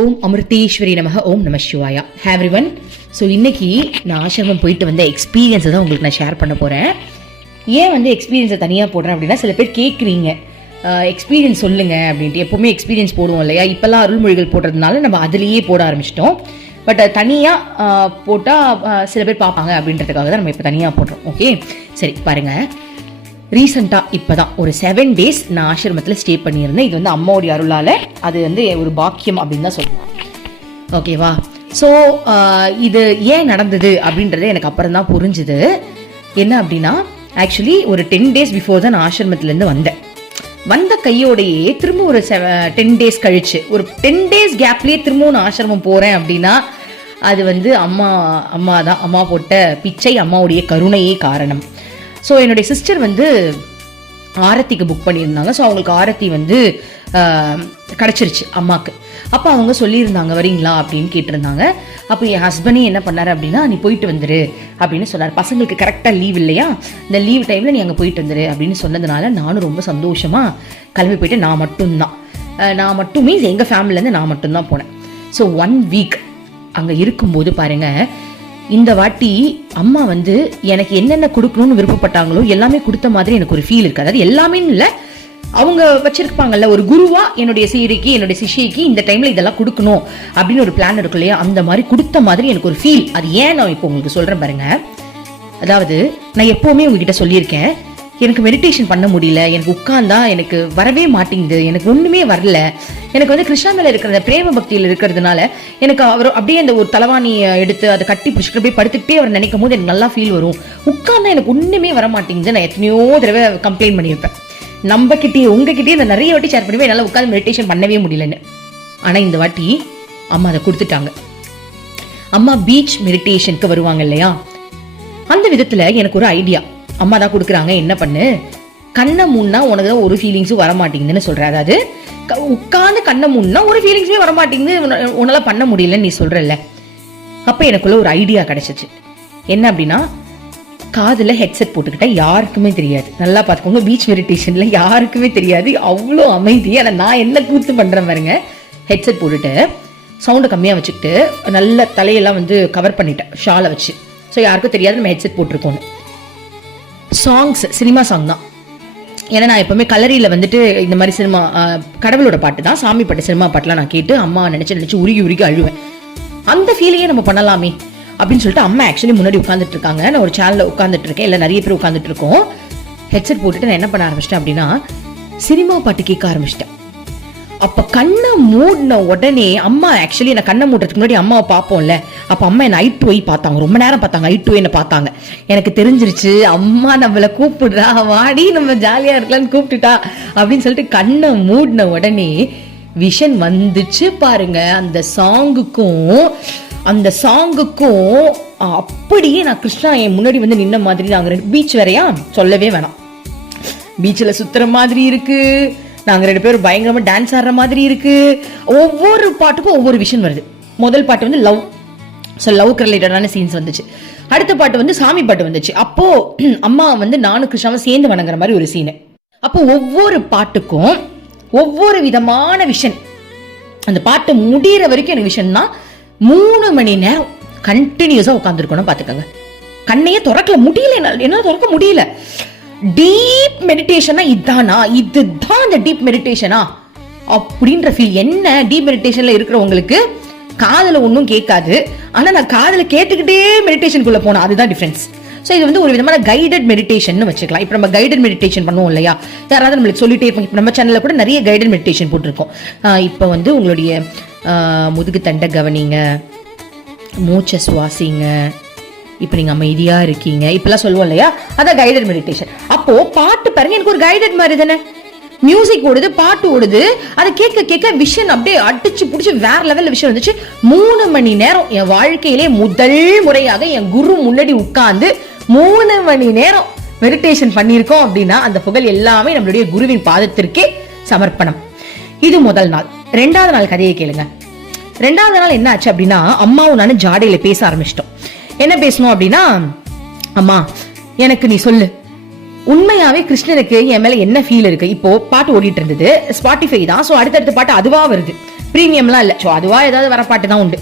ஓம் அமிர்தேஸ்வரி நமக. ஓம் நம சிவாயா. Everyone. So இன்னைக்கு நான் ஆசிரமம் போயிட்டு வந்த எக்ஸ்பீரியன்ஸை தான் உங்களுக்கு நான் ஷேர் பண்ண போகிறேன். ஏன் எக்ஸ்பீரியன்ஸை தனியாக போடுறேன் அப்படின்னா, சில பேர் கேட்குறீங்க எக்ஸ்பீரியன்ஸ் சொல்லுங்க அப்படின்ட்டு. எப்போவுமே எக்ஸ்பீரியன்ஸ் போடுவோம் இல்லையா? இப்போல்லாம் அருள்மொழிகள் போடுறதுனால நம்ம அதுலேயே போட ஆரம்பிச்சிட்டோம். பட் தனியாக போட்டால் சில பேர் பார்ப்பாங்க அப்படின்றதுக்காக தான் நம்ம இப்போ தனியாக போடுறோம். ஓகே, சரி பாருங்கள். ரீசெண்டாக இப்போ தான் ஒரு 7 days நான் ஆசிரமத்தில் ஸ்டே பண்ணியிருந்தேன். இது அம்மாவுடைய அருளால் அது ஒரு பாக்கியம் அப்படின்னு தான் சொல்லுவேன். ஓகேவா? ஸோ இது ஏன் நடந்தது அப்படின்றத எனக்கு அப்புறம் தான் புரிஞ்சுது. என்ன அப்படின்னா, ஆக்சுவலி ஒரு 10 days பிஃபோர் தான் நான் ஆசிரமத்துலேருந்து வந்த கையோடையே திரும்ப ஒரு 10 days கழிச்சு, ஒரு 10 days கேப்லேயே திரும்பவும் நான் ஆசிரமம் போகிறேன் அப்படின்னா, அது அம்மா தான். அம்மா போட்ட பிச்சை, அம்மாவுடைய கருணையே காரணம். ஸோ என்னுடைய சிஸ்டர் ஆரத்திக்கு புக் பண்ணியிருந்தாங்க. ஸோ அவங்களுக்கு ஆரத்தி கிடச்சிருச்சு அம்மாவுக்கு. அப்போ அவங்க சொல்லியிருந்தாங்க வரீங்களா அப்படின்னு கேட்டிருந்தாங்க. அப்போ என் ஹஸ்பண்டே என்ன பண்ணார் அப்படின்னா, நீ போயிட்டு வந்துரு அப்படின்னு சொன்னார். பசங்களுக்கு கரெக்டாக லீவ் இல்லையா, இந்த லீவ் டைமில் நீ அங்கே போயிட்டு வந்துரு அப்படின்னு சொன்னதுனால நானும் ரொம்ப சந்தோஷமாக கிளம்பி போயிட்டு நான் மட்டுமே எங்கள் ஃபேமிலியிலேருந்து நான் மட்டும்தான் போனேன். ஸோ 1 week அங்கே இருக்கும்போது பாருங்கள், இந்த வாட்டி அம்மா எனக்கு என்னென்ன கொடுக்கணும்னு விருப்பப்பட்டாங்களோ எல்லாமே கொடுத்த மாதிரி எனக்கு ஒரு ஃபீல் இருக்கு. அதாவது எல்லாமே இல்லை, அவங்க வச்சிருப்பாங்கல்ல ஒரு குருவா, என்னுடைய சீரிக்கு என்னுடைய சிஷிக்கு இந்த டைம்ல இதெல்லாம் கொடுக்கணும் அப்படின்னு ஒரு பிளான் இருக்கு இல்லையா, அந்த மாதிரி கொடுத்த மாதிரி எனக்கு ஒரு ஃபீல். அது ஏன் நான் இப்போ உங்களுக்கு சொல்றேன் பாருங்க. அதாவது நான் எப்பவுமே உங்ககிட்ட சொல்லியிருக்கேன், எனக்கு மெடிடேஷன் பண்ண முடியல, எனக்கு உட்கார்ந்தா எனக்கு வரவே மாட்டேங்குது, எனக்கு ஒண்ணுமே வரல. எனக்கு கிருஷ்ணா மேல இருக்கிற பிரேம பக்தியில் இருக்கிறதுனால எனக்கு அவர் அப்படியே அந்த ஒரு தலவாணி எடுத்து அதை கட்டி பிடிச்சிட்டு அப்படியே படுத்துக்கிட்டே அவர் நினைக்கும் போது எனக்கு நல்லா ஃபீல் வரும். உட்கார்ந்தா எனக்கு ஒண்ணுமே வர மாட்டேங்குது. நான் எத்தனையோ தடவை கம்ப்ளைண்ட் பண்ணியிருப்பேன். நம்மகிட்டயே உங்ககிட்டயே நான் நிறைய வாட்டி ஷேர் பண்ணுவேன், என்னால் உட்காந்து மெடிடேஷன் பண்ணவே முடியலன்னு. ஆனா இந்த வாட்டி அம்மா அதை கொடுத்துட்டாங்க. அம்மா பீச் மெடிடேஷனுக்கு வருவாங்க இல்லையா, அந்த விதத்துல எனக்கு ஒரு ஐடியா. அம்மா தான் கொடுக்குறாங்க, என்ன பண்ணு, கண்ணை மூணா உனக்கு ஒரு ஃபீலிங்ஸும் வரமாட்டேங்குதுன்னு சொல்ற. அதாவது உட்காந்து கண்ணை மூணா ஒரு ஃபீலிங்ஸுமே வரமாட்டேங்குது, உன்னால பண்ண முடியலன்னு நீ சொல்றல. அப்ப எனக்குள்ள ஒரு ஐடியா கிடைச்சிச்சு. என்ன அப்படின்னா, காதுல ஹெட்செட் போட்டுக்கிட்டா யாருக்குமே தெரியாது. நல்லா பார்த்துக்கோங்க, பீச் மெடிடேஷன்ல யாருக்குமே தெரியாது, அவ்வளோ அமைதி. ஆனா நான் என்ன கூத்து பண்றேன் பாருங்க, ஹெட்செட் போட்டுட்டு சவுண்டை கம்மியா வச்சுக்கிட்டு நல்ல தலையெல்லாம் கவர் பண்ணிட்டேன் ஷாலை வச்சு. ஸோ யாருக்கும் தெரியாது நம்ம ஹெட்செட் போட்டிருக்கோன்னு. சாங்ஸ் சினிமா சாங் தான். ஏன்னா நான் எப்பவுமே கலரியில் இந்த மாதிரி சினிமா கடவுளோட பாட்டு தான், சாமி பாட்டு, சினிமா பாட்டுலாம் நான் கேட்டு அம்மா நினைச்சு உருகி அழுவேன். அந்த ஃபீலையே நம்ம பண்ணலாமே அப்படின்னு சொல்லிட்டு அம்மா ஆக்சுவலி முன்னாடி உட்காந்துட்டு இருக்காங்க, நான் ஒரு சேனல்ல உட்காந்துட்டு இருக்கேன், இல்லை நிறைய பேர் உட்காந்துட்டு இருக்கோம். ஹெட்செட் போட்டுட்டு நான் என்ன பண்ண ஆரம்பிச்சிட்டேன் அப்படின்னா, சினிமா பாட்டு கேட்க ஆரம்பிச்சிட்டேன். அப்ப கண்ணை மூடின உடனே அம்மா, ஆக்சுவலி நான் கண்ணை மூடுறதுக்கு முன்னாடி அம்மாவை பார்ப்போம்ல, அப்ப அம்மா என்ன ஐ டு ஐ பார்த்தாங்க, ரொம்ப நேரம் பார்த்தாங்க, ஐ டு என்ன பார்த்தாங்க. எனக்கு தெரிஞ்சிருச்சு, அம்மா நம்மள கூப்பிடுறா, வாடி நம்ம ஜாலியா இருக்கலாம்னு கூப்பிட்டுட்டா அப்படின்னு சொல்லிட்டு கண்ணை மூடின உடனே விஷன் வந்துச்சு பாருங்க. அந்த சாங்குக்கும் அப்படியே நான் கிருஷ்ணா என் முன்னாடி நின்ன மாதிரி. நாங்க பீச் வேறையா சொல்லவே வேணாம், பீச்சில் சுத்துற மாதிரி இருக்கு, நாங்க 2 பேரும் பயங்கரமா டான்ஸ் ஆடுற மாதிரி இருக்கு. ஒவ்வொரு பாட்டுக்கும் ஒவ்வொரு விஷயம் வருது. முதல் பாட்டு லவ், ஸோ லவ்க்கு ரிலேட்டடான சீன்ஸ் வந்துச்சு. அடுத்த பாட்டு சாமி பாட்டு வந்துச்சு. அப்போ அம்மா நானும் கிருஷ்ணாவும் சேர்ந்து வணங்குற மாதிரி ஒரு சீனு. அப்போ ஒவ்வொரு பாட்டுக்கும் ஒவ்வொரு விதமான விஷன். அந்த பாட்டு முடிகிற வரைக்கும் எனக்கு விஷன்னா 3 மணி நேரம் கண்டினியூஸா உட்காந்துருக்கணும். பாத்துக்கோங்க, கண்ணையே திறக்கல முடியல, என்னால திறக்க முடியல. டீப் மெடிடேஷனா இதுதான் அந்த டீப் மெடிடேஷனா அப்படின்ற ஃபீல். என்ன டீப் மெடிடேஷன்ல இருக்கிறவங்களுக்கு காதுல ஒன்றும் கேட்காது, ஆனா நான் காதுல கேட்டுக்கிட்டே மெடிடேஷனுக்குள்ள போனேன், அதுதான் டிஃபரன்ஸ். ஸோ இது ஒரு விதமான கைடட் மெடிடேஷன் வச்சுக்கலாம். இப்போ நம்ம கைடட் மெடிடேஷன் பண்ணுவோம் இல்லையா, யாராவது நம்மளுக்கு சொல்லிட்டே இருப்பாங்க. இப்போ நம்ம சேனல்ல கூட நிறைய கைடட் மெடிடேஷன் போட்டிருக்கோம். இப்போ உங்களுடைய முதுகு தண்டை கவனிங்க, மூச்சை சுவாசிங்க, இப்போ நீங்க அமைதியா இருக்கீங்க, இப்பெல்லாம் சொல்லுவோம் இல்லையா, அதான் கைடட் மெடிடேஷன். அப்போ பாட்டு பாருங்க, எனக்கு ஒரு கைடட் மாதிரி தானே. மியூசிக் ஓடுது, பாட்டு ஓடுது, அதை கேட்க விஷன் அப்படியே அடிச்சு பிடிச்சி வேற லெவல்ல விஷயம் வந்துச்சு. 3 மணி நேரம் என் வாழ்க்கையிலே முதல் முறையாக என் குரு முன்னாடி உட்கார்ந்து 3 மணி நேரம் மெடிடேஷன் பண்ணியிருக்கோம் அப்படின்னா அந்த புகழ் எல்லாமே நம்மளுடைய குருவின் பாதத்திற்கே சமர்ப்பணம். இது முதல் நாள். 2வது நாள் கதையை கேளுங்க. 2வது நாள் என்ன ஆச்சு அப்படின்னா, அம்மாவும் நானும் ஜாடையில பேச ஆரம்பிச்சிட்டோம். என்ன பேசணும் அப்படின்னா, அம்மா எனக்கு நீ சொல்லு, உண்மையாவே கிருஷ்ணனுக்கு என் மேல என்ன ஃபீல் இருக்கு. இப்போ பாட்டு ஓடிட்டு இருந்தது, ஸ்பாட்டிஃபை தான், சோ அடுத்தடுத்த பாட்டு அதுவா வருது. ப்ரீமியம்லாம் இல்லை. ஸோ அதுவா ஏதாவது வர பாட்டு தான் உண்டு.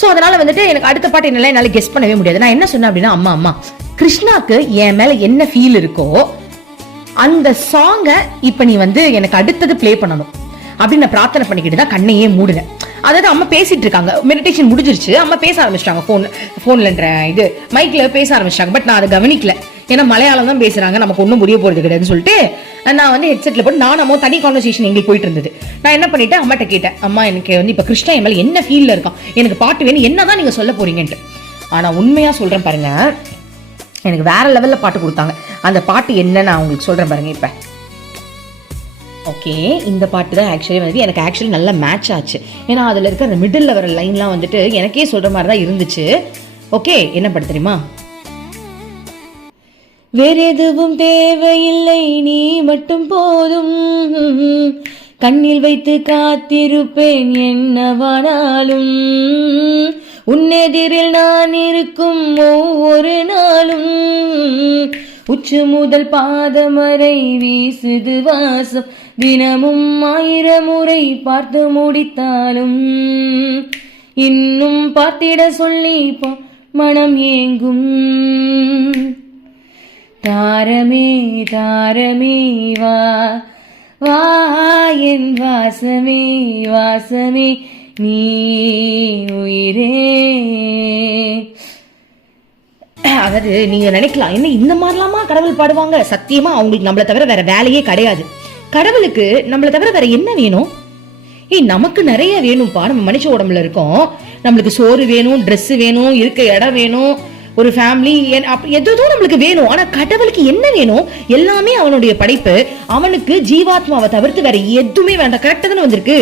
ஸோ அதனால வந்துட்டு எனக்கு அடுத்த பாட்டு என்னால் கெஸ் பண்ணவே முடியாது. நான் என்ன சொன்னேன் அப்படின்னா, அம்மா கிருஷ்ணாக்கு என் மேல என்ன ஃபீல் இருக்கோ அந்த சாங்கை இப்ப நீ வந்து எனக்கு அடுத்தது பிளே பண்ணணும் அப்படின்னு நான் பிரார்த்தனை பண்ணிக்கிட்டு தான் கண்ணையே மூடுனேன். அதாவது அம்மா பேசிட்டு இருக்காங்க, மெடிடேஷன் முடிஞ்சிருச்சு, அம்மா பேச ஆரம்பிச்சிட்டாங்க, போன்லன்ற இது மைக்ல பேச ஆரம்பிச்சிட்டாங்க. பட் நான் அதை கவனிக்கல, ஏன்னா மலையாளம் தான் பேசுறாங்க, நமக்கு ஒன்றும் புரிய போறது கிடையாதுன்னு சொல்லிட்டு நான் வந்து ஹெட்செட்ல போட்டு நானும் தனி கான்வர்சேஷன் எங்களுக்கு போயிட்டு இருந்தது. நான் என்ன பண்ணிட்டேன், அம்மாட்ட கேட்டேன், அம்மா எனக்கு வந்து இப்ப கிருஷ்ணா என் மேல என்ன ஃபீல்ல இருக்கான், எனக்கு பாட்டு வேணும், என்னதான் நீங்க சொல்ல போறீங்கன்ட்டு. ஆனா உண்மையா சொல்றேன் பாருங்க, எனக்கு வேற லெவல்ல பாட்டு கொடுத்தாங்க. அந்த பாட்டு என்ன நான் உங்களுக்கு சொல்றேன் பாருங்க. இப்ப ஓகே, இந்த பாட்டு தான் ஆக்சுவலி வந்து எனக்கு ஆக்சுவலி நல்லா மேட்ச் ஆச்சு. ஏன்னா அதில் இருக்க அந்த மிடில் வர லைன்லாம் வந்துட்டு எனக்கே சொல்ற மாதிரி தான் இருந்துச்சு. ஓகே, என்ன பாட்டு தெரியுமா? வேற எதுவும் தேவையில்லை, நீ மட்டும் போதும், கண்ணில் வைத்து காத்திருப்பேன் என்னவானாலும், உன்னெதிரில் நான் இருக்கும் ஒவ்வொரு நாளும், உச்சு முதல் பாதம் வரை வீசுது வாசம், தினமும் 1000 முறை பார்த்து முடித்தாலும், இன்னும் பார்த்திட சொல்லி மனம் ஏங்கும், தாரமே தாரமே வா வா என் வாசமே வாசமே நீ உயிரே. அதாவது நீங்க நினைக்கலாம், என்ன இந்த மாதிரிலாமா கடவுள் பாடுவாங்க? சத்தியமா அவங்களுக்கு நம்மளை தவிர வேற வேலையே கிடையாது. கடவுளுக்கு நம்மளை தவிர வேற என்ன வேணும்? நமக்கு நிறைய வேணும்ப்பா. நம்ம மனுஷ உடம்புல இருக்கோம், நம்மளுக்கு சோறு வேணும், ட்ரெஸ் வேணும், இருக்க இடம் வேணும், ஒரு ஃபேமிலி, எதோ நம்மளுக்கு வேணும். ஆனா கடவுளுக்கு என்ன வேணும்? எல்லாமே அவனுடைய படைப்பு, அவனுக்கு ஜீவாத்மாவை தவிர்த்து வேற எதுவுமே வேண்டாம். கரெக்டா தானே வந்திருக்கு?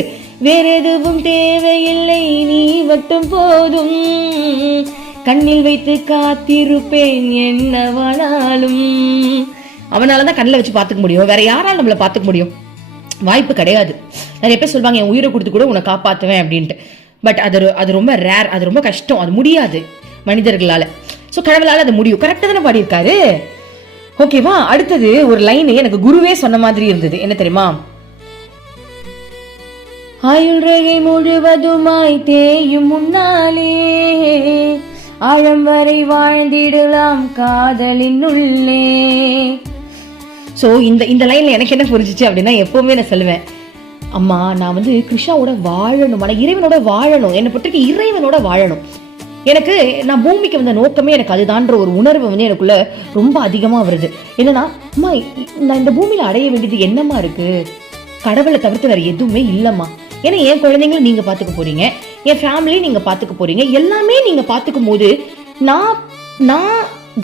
வேற எதுவும் தேவையில்லை, நீ மட்டும் போதும், கண்ணில் வைத்து காத்திருப்பேன் என்னவானாலும். அவனாலதான் கண்ணில் வச்சு பாத்துக்க முடியும், வேற யாராலும் நம்மள பாத்துக்க முடியும்? வாய்ப்பு கிடையாது. நிறைய பேர் சொல்லுவாங்க, என் உயிரை கொடுத்து கூட உன்னை காப்பாத்துவேன் அப்படின்ட்டு. பட் அது ரொம்ப ரேர், அது ரொம்ப கஷ்டம், அது முடியாது மனிதர்களால. சோ கடவுளால அது முடியும். கரெக்டா தானே பாடியிருக்காரு. ஓகேவா? அடுத்தது ஒரு லைன் எனக்கு குருவே சொன்ன மாதிரி இருந்தது. என்ன தெரியுமா? ஆயுள் ரகை முழுவதுமாய் தேயும் முன்னாலே, ஆழம் வரை வாழ்ந்திடலாம் காதலின் உள்ளே. சோ இந்த லைன்ல எனக்கு என்ன புரிஞ்சிச்சு அப்படின்னா, எப்பவுமே நான் சொல்லுவேன், அம்மா நான் வந்து கிருஷ்ணாவோட வாழணும், ஆனா இறைவனோட வாழணும், என்னை பொறுத்தவரைக்கும் இறைவனோட வாழணும். எனக்கு நான் பூமிக்கு வந்த நோக்கமே எனக்கு அதுதான்ற ஒரு உணர்வு வந்து எனக்குள்ள ரொம்ப அதிகமா வருது. என்னன்னா, அம்மா நான் இந்த பூமியில அடைய வேண்டியது என்னமா இருக்கு? கடவுளை தவிர்த்து வேற எதுவுமே இல்லம்மா. ஏன்னா என் குழந்தைங்களை நீங்க பாத்துக்க போறீங்க, என் ஃபேமிலி நீங்க பாத்துக்க போறீங்க, எல்லாமே நீங்க பாத்துக்கும் போது நான்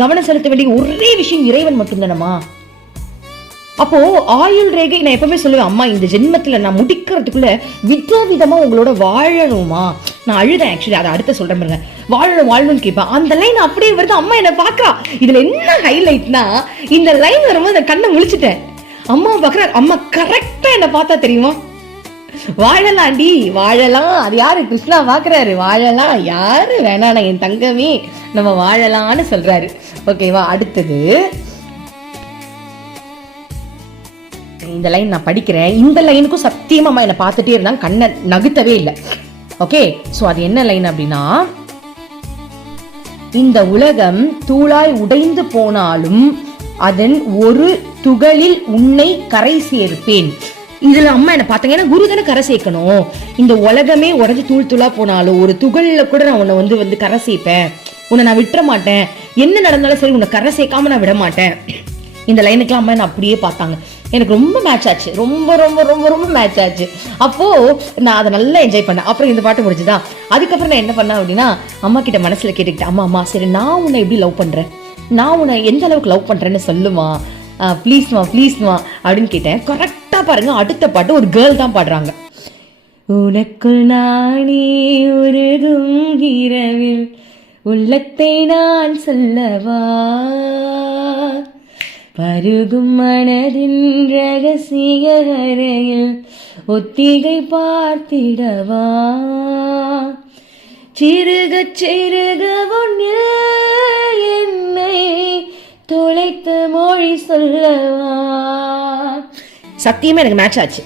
கவனம் செலுத்த வேண்டிய ஒரே விஷயம் இறைவன் மட்டும்தானம்மா. அப்போ ஆயுள் ரேகை நான் எப்பவுமே சொல்லுவேன், அம்மா இந்த ஜென்மத்துல நான் முடிக்கிறதுக்குள்ள விதவிதமா உங்களோட வாழணுமா. நான் அழுதேன் ஆக்சுவலி, அதை அடுத்த சொல்றேன் பாருங்க. வாழணும்னு கேட்பேன். அந்த லைன் அப்படியே வருது, அம்மா என்ன பாக்குறா. இதுல என்ன ஹைலைட்னா, இந்த லைன் வரும்போது கண்ணை முழிச்சிட்டேன், அம்மா பாக்குறா. அம்மா கரெக்டா என்ன பார்த்தா தெரியுமா, வாழலாண்டி வாழலாம். அது யாரு? கிருஷ்ணா பாக்குறாரு, வாழலாம் யாரு வேணாம் என் தங்கமே, நம்ம வாழலாம்னு சொல்றாரு. ஓகேவா? அடுத்தது இந்த லைன் நான் படிக்கிறேன். இந்த லைனுக்கும் சத்தியமா அம்மா என்ன பார்த்துட்டே இருந்தாங்க, கண்ணை நகுத்தவே இல்லை. ஓகே, சோ அது என்ன லைன் அப்படின்னா, இந்த உலகம் தூளாய் உடைந்து போனாலும் அதன் ஒரு துகளில் உன்னை கரை சேர்ப்பேன். இதுல அம்மா என்ன பார்த்தாங்க, ஏன்னா குரு தானே கரை சேர்க்கணும். இந்த உலகமே உடஞ்சு தூள் தூளா போனாலும் ஒரு துகள்ல கூட நான் உன்னை வந்து கரை சேர்ப்பேன், உன்னை நான் விட்டுற மாட்டேன், என்ன நடந்தாலும் சரி உன்னை கரை சேர்க்காம நான் விட மாட்டேன். இந்த லைனுக்குலாம் அம்மா என்ன அப்படியே பார்த்தாங்க. எனக்கு ரொம்ப மேட்ச் ஆச்சு, ரொம்ப ரொம்ப ரொம்ப ரொம்ப மேட்ச் ஆச்சு. அப்போ நான் அதை நல்லா என்ஜாய் பண்ணேன். அப்புறம் இந்த பாட்டு முடிச்சுதா, அதுக்கப்புறம் நான் என்ன பண்ணேன் அப்படின்னா, அம்மா கிட்ட மனசுல கேட்டுக்கிட்டேன், அம்மா சரி நான் உன்னை எப்படி லவ் பண்றேன், நான் உன்னை எந்த அளவுக்கு லவ் பண்றேன்னு சொல்லுமா, ப்ளீஸ்மா அப்படின்னு கேட்டேன். கரெக்டா பாருங்க, அடுத்த பாட்டு ஒரு கேர்ள் தான் பாடுறாங்க. உனக்குள் நானே உருகும் இரவில் உள்ளத்தை நான் சொல்லவா, பருகும் மனதின் ரகசிய அறையில் ஒத்திகை பார்த்திடவா, சிறுக சிறுக ஒன்று என்னை தொலைத்த மொழி சொல்லவா. சத்தியமா எனக்கு மேட்ச் ஆச்சு.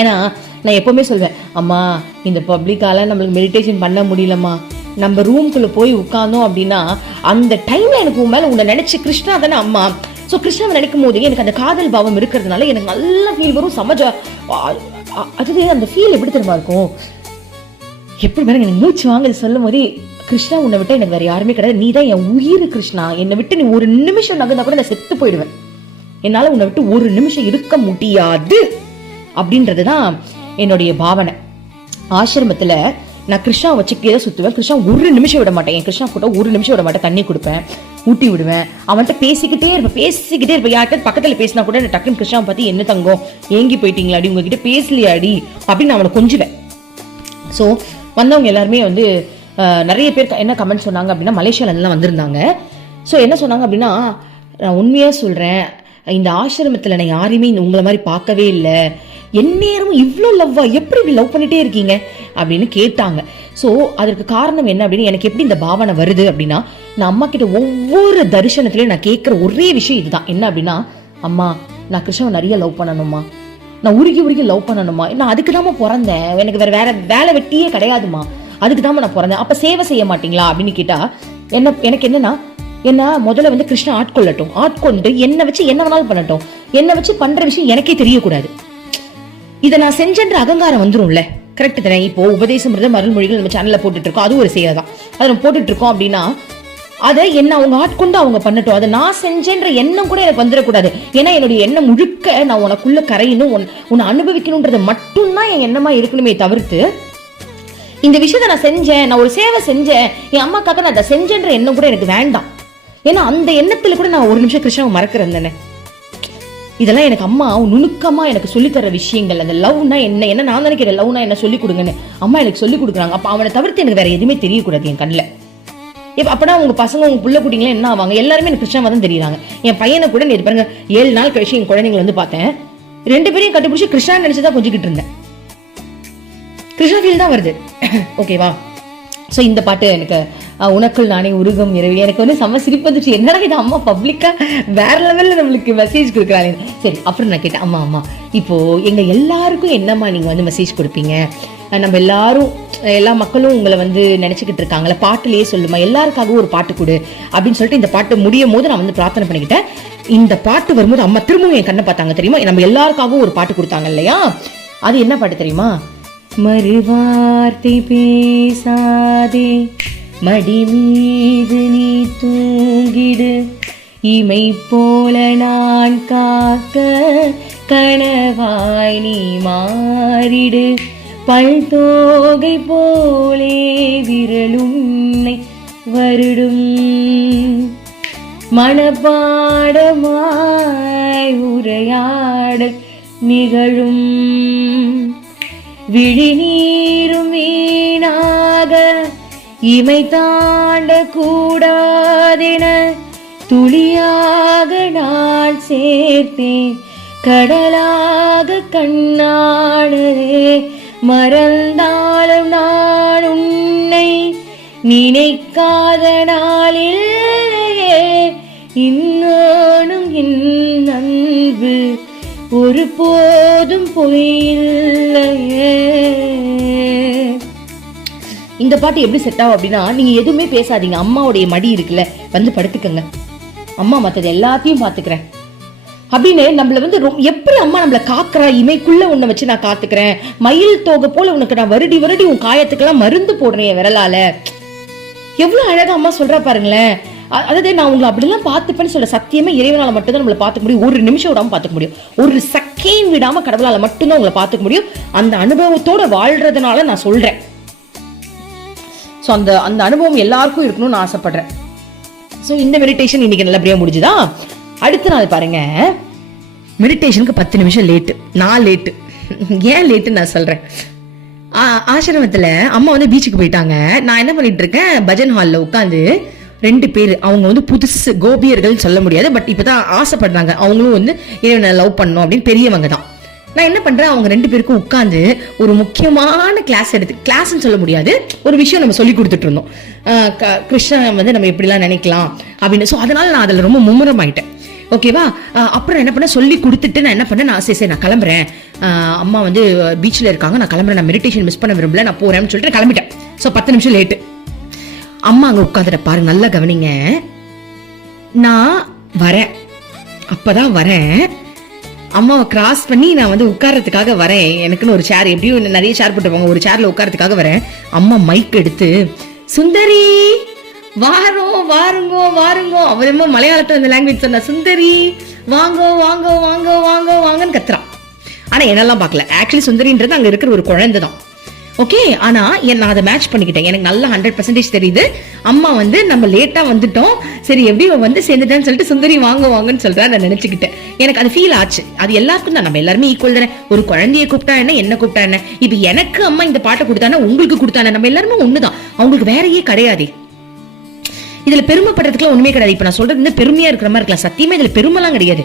ஏன்னா நான் எப்பவுமே சொல்வேன், அம்மா இந்த பப்ளிக்கால நம்மளுக்கு மெடிடேஷன் பண்ண முடியலம்மா, நம்ம ரூம்குள்ள போய் உட்கார்ந்தோம் அப்படின்னா அந்த டைம்ல எனக்கு உன் மேல உன்னை நினைச்சு, கிருஷ்ணா தானே அம்மா, ஸோ கிருஷ்ணாவை நினைக்கும் போது எனக்கு அந்த காதல் பாவம் இருக்கிறதுனால எனக்கு நல்ல ஃபீல் வரும். சமஜா அது அந்த ஃபீல் எப்படி தெரியுமா இருக்கும், எப்படி பாருங்க எனக்கு மூச்சு வாங்க சொல்லும் போதே, கிருஷ்ணா உன்னை விட்டு எனக்கு வேற யாருமே கிடையாது, நீ தான் என் உயிர் கிருஷ்ணா, என்னை விட்டு நீ ஒரு நிமிஷம் நகர்ந்தா கூட நான் செத்து போயிடுவேன், என்னால உன்னை விட்டு ஒரு நிமிஷம் இருக்க முடியாது அப்படின்றதுதான் என்னுடைய பாவனை. ஆசிரமத்துல நான் கிருஷ்ணா வச்சுக்கிட்டே தான் சுத்துவேன். கிருஷ்ணா ஒரு நிமிஷம் விட மாட்டேன், என் கிருஷ்ணா போட்டோ ஒரு நிமிஷம் விட மாட்டேன், தண்ணி கொடுப்பேன், ஊட்டி விடுவேன், அவன்கிட்ட பேசிக்கிட்டே இருப்பேன். யார்கிட்ட பக்கத்துல பேசினா கூட டக்குன்னு கிருஷ்ணாவை பார்த்து, என்ன தங்கம் ஏங்கி போயிட்டீங்களாடி, உங்ககிட்ட பேசலையாடி அப்படின்னு அவனை கொஞ்சுவேன். ஸோ வந்தவங்க எல்லாருமே வந்து நிறைய பேர் என்ன கமெண்ட் சொன்னாங்க அப்படின்னா, மலேசியாவிலாம் வந்திருந்தாங்க. ஸோ என்ன சொன்னாங்க அப்படின்னா, நான் உண்மையாக சொல்கிறேன், இந்த ஆசிரமத்தில் நான் யாரையுமே உங்களை மாதிரி பார்க்கவே இல்லை, எந்நேரமும் இவ்வளோ லவ்வா, எப்படி இப்படி லவ் பண்ணிட்டே இருக்கீங்க அப்படின்னு கேட்டாங்க. ஸோ அதற்கு காரணம் என்ன அப்படின்னு, எனக்கு எப்படி இந்த பாவனை வருது அப்படின்னா, நான் அம்மா கிட்ட ஒவ்வொரு தரிசனத்திலையும் நான் கேட்குற ஒரே விஷயம் இதுதான். என்ன அப்படின்னா, அம்மா நான் கிருஷ்ணாவை நிறைய லவ் பண்ணணுமா, நான் உருகி லவ் பண்ணணுமா, நான் அதுக்கு தாம்மா பிறந்தேன், எனக்கு வேற வேலை வெட்டியே கிடையாதுமா, அதுக்கு தாம்மா நான் பிறந்தேன், அப்ப சேவை செய்ய மாட்டீங்களா அப்படின்னு கேட்டா, எனக்கு என்னன்னா, என்ன முதல்ல வந்து கிருஷ்ணா ஆட்கொள்ளட்டும், ஆட்கொண்டு என்னை வச்சு என்ன வேணாலும் பண்ணட்டும், என்னை வச்சு பண்ற விஷயம் எனக்கே தெரியக்கூடாது, இதை நான் செஞ்சன்ற அகங்காரம் வந்துரும்ல. கரெக்ட் தானே? இப்போ உபதேசம் அருள்மொழிகள் நம்ம சேனல்ல போட்டுட்டு இருக்கோம், அது ஒரு செயல் தான், அதை நம்ம போட்டுட்டு இருக்கோம் அப்படின்னா, அதை என்ன அவங்க ஆட்கொண்டு அவங்க பண்ணட்டும், அதை நான் செஞ்சேன்ற எண்ணம் கூட எனக்கு வந்துடக்கூடாது. ஏன்னா என்னுடைய எண்ணம் முழுக்க நான் உனக்குள்ள கரையணும், உன்னை அனுபவிக்கணும்ன்றது மட்டும்தான் என் எண்ணமா இருக்கணுமே தவிர்த்து, இந்த விஷயத்த நான் செஞ்சேன், நான் ஒரு சேவை செஞ்சேன் என் அம்மாக்காக நான் அதை செஞ்சேன்ற எண்ணம் கூட எனக்கு வேண்டாம். ஏன்னா அந்த எண்ணத்துல கூட நான் ஒரு நிமிஷம் கிருஷ்ணாவை மறக்கிறேன் தானே. இதெல்லாம் எனக்கு அம்மா நுணுக்கமா எனக்கு சொல்லித்தர விஷயங்கள். அந்த லவ்னா என்ன நான் நினைக்கிறேன், லவ்னா என்ன சொல்லி கொடுங்கன்னு அம்மா எனக்கு சொல்லி கொடுக்குறாங்க. அப்ப அவனை தவிர்த்து எனக்கு வேற எதுவுமே தெரியக்கூடாது என் கண்ணில். இப்ப அப்பனா உங்க பசங்க உங்க புள்ள குட்டிங்களா என்ன ஆவாங்க, எல்லாருமே எனக்கு கிருஷ்ணா தான் தெரியுறாங்க. என் பையனை கூட நேற்று பாருங்க 7 நாள் கழிச்சு என் குழந்தைங்களை வந்து பார்த்தேன், 2 பேரையும் கண்டுபிடிச்சு கிருஷ்ணா நினைச்சுதான் கொஞ்சிக்கிட்டு இருந்தேன். கிருஷ்ணா ஃபீல் தான் வருது. ஓகேவா? ஸோ இந்த பாட்டு எனக்கு உனக்குள் நானே உருகம் இரவில் எனக்கு வந்து செம்ம சிரிப்பு வந்துச்சு. என்னடா இது அம்மா பப்ளிக்கா வேற லெவல்ல நம்மளுக்கு மெசேஜ் கொடுக்குறாங்க. சரி, அப்புறம் நான் கேட்டேன், அம்மா இப்போ எங்க எல்லாருக்கும் என்னம்மா நீங்க வந்து மெசேஜ் கொடுப்பீங்க, நம்ம எல்லாரும் எல்லா மக்களும் உங்களை வந்து நினைச்சுக்கிட்டு இருக்காங்களே, பாட்டுலயே சொல்லுமா, எல்லாருக்காகவும் ஒரு பாட்டு கொடு அப்படின்னு சொல்லிட்டு இந்த பாட்டு முடியும் போது நான் வந்து பிரார்த்தனை பண்ணிக்கிட்டேன். இந்த பாட்டு வரும்போது அம்மா திரும்பவும் என் கண்ணை பார்த்தாங்க தெரியுமா, நம்ம எல்லாருக்காகவும் ஒரு பாட்டு கொடுத்தாங்க இல்லையா, அது என்ன பாட்டு தெரியுமா, மறுவார்த்தை பேசாதே மடி மீது நீ தூங்கிடு, இமை போல நான் காக்க கனவாய் நீ மாறிடு, பல் தோகை போலே விரலுன்னை வருடும், மனப்பாடமாய் உரையாடல் நிகழும், விழிநீரும் வீணாக இமை தாண்ட கூடாதென துளியாக நான் சேர்த்தேன், கடலாக கண்ணாடவே மறந்தாலும் நான் உன்னை நினைக்காத நாளில்லையே, இன்னொன்னும் என் அன்பு ஒரு போதும் பொய்யில்லையே. இந்த பாட்டு எப்படி செட் ஆகும் அப்படின்னா, நீங்க எதுவுமே பேசாதீங்க, அம்மாவுடைய மடி இருக்குல்ல வந்து படுத்துக்கங்க, அம்மா மற்றது எல்லாத்தையும் பாத்துக்கிறேன் அப்படின்னு நம்மள வந்து எப்படி அம்மா நம்மள காக்குறா, இமைக்குள்ள உன்னை வச்சு நான் காத்துக்கிறேன், மயில் தோகை போல உனக்கு நான் வருடி வருடி உன் காயத்துக்கெல்லாம் மருந்து போடுறேன் விரலால, எவ்வளவு அழகா அம்மா சொல்றா பாருங்களேன். அதாவது நான் உங்களை அப்படிலாம் பார்த்துப்பேன்னு சொல்ல, சத்தியமே இறைவனால மட்டும்தான் நம்மளை பார்த்துக்க முடியும், ஒரு நிமிஷம் விடாம பார்த்துக்க முடியும், ஒரு செகண்ட் விடாம கடவுளால மட்டும்தான் உங்களை பார்த்துக்க முடியும். அந்த அனுபவத்தோட வாழ்றதுனால நான் சொல்றேன். ஸோ அந்த அனுபவம் எல்லாருக்கும் இருக்கணும்னு ஆசைப்படுறேன். ஸோ இந்த மெடிடேஷன் இன்னைக்கு நல்லபடியா முடிஞ்சுதா. அடுத்த நாள் பாருங்க, மெடிடேஷனுக்கு 10 நிமிஷம் லேட்டு. நான் லேட்டு, ஏன் லேட்டுன்னு நான் சொல்றேன். ஆசிரமத்துல அம்மா வந்து பீச்சுக்கு போயிட்டாங்க. நான் என்ன பண்ணிட்டு இருக்கேன், பஜன் ஹால்ல உட்காந்து 2 பேர், அவங்க வந்து புதுசு கோபியர்கள் சொல்ல முடியாது, பட் இப்பதான் ஆசைப்படுறாங்க, அவங்களும் வந்து இறைவனை லவ் பண்ணணும் அப்படின்னு பெரியவங்க தான். நான் என்ன பண்றேன், அவங்க 2 பேருக்கும் உட்காந்து ஒரு முக்கியமான கிளாஸ் எடுத்து, கிளாஸ்ன்னு சொல்ல முடியாது, ஒரு விஷயம் நம்ம சொல்லி கொடுத்துட்டு இருந்தோம், கிருஷ்ணன் வந்து நம்ம எப்படிலாம் நினைக்கலாம் அப்படின்னு. ஸோ அதனால நான் அதில் ரொம்ப மும்முரம் ஆயிட்டேன். ஓகேவா. அப்புறம் என்ன பண்ண சொல்லி கொடுத்துட்டு நான் என்ன பண்ணேன், நான் சரி நான் கிளம்புறேன், அம்மா வந்து பீச்சில் இருக்காங்க, நான் கிளம்புறேன், நான் மெடிடேஷன் மிஸ் பண்ண விரும்பல, நான் போறேன்னு சொல்லிட்டு கிளம்பிட்டேன். ஸோ 10 நிமிஷம் லேட்டு. அம்மா அங்கே உட்காந்துட்ட பாருங்க, நல்லா கவனிங்க. நான் வரேன், அப்பதான் வரேன், அம்மாவை கிராஸ் பண்ணி நான் வந்து உட்கார்றதுக்காக வரேன். எனக்குன்னு ஒரு சேர், எப்படியும் நிறைய சேர் போட்டுருவாங்க, ஒரு சேர்ல உட்கார்றதுக்காக வரேன். அம்மா மைக் எடுத்து சுந்தரி வாரோம் வாருங்கோ வாருங்கோ, அவர் என்ன மலையாளத்துல அந்த லாங்குவேஜ் சொன்னா, சுந்தரி வாங்கோ வாங்கோ வாங்கோ வாங்கோ வாங்கன்னு கத்துறான். ஆனா என்னெல்லாம் பார்க்கல, ஆக்சுவலி சுந்தரின்றது அங்க இருக்கிற ஒரு குழந்தை தான். ஓகே. ஆனா நான் அதை மேட்ச் பண்ணிக்கிட்டேன். எனக்கு நல்லா 100% தெரியுது, அம்மா வந்து நம்ம லேட்டா வந்துட்டோம், சரி எப்படி வந்து சேர்ந்துட்டேன்னு சொல்லிட்டு சுந்தரி வாங்க வாங்கன்னு சொல்றா. நான் நினைச்சுக்கிட்டேன், எனக்கு அது ஃபீல் ஆச்சு. அது எல்லாருக்கும் தான், நம்ம எல்லாருமே ஈக்குவல் தானே. ஒரு குழந்தைய கூப்பிட்டா என்ன கூப்பிட்டா என்ன, இப்ப எனக்கு அம்மா இந்த பாட்டை கொடுத்தானே, உங்களுக்கு கொடுத்தானே, நம்ம எல்லாருமே ஒண்ணுதான், அவங்களுக்கு வேறையே கிடையாது. இதுல பெருமைப்படுறதுக்குலாம் ஒண்ணுமே கிடையாது. இப்ப நான் சொல்றது வந்து பெருமையா இருக்கிற மாதிரி இருக்கலாம், சத்தியமா இதுல பெருமைலாம் கிடையாது.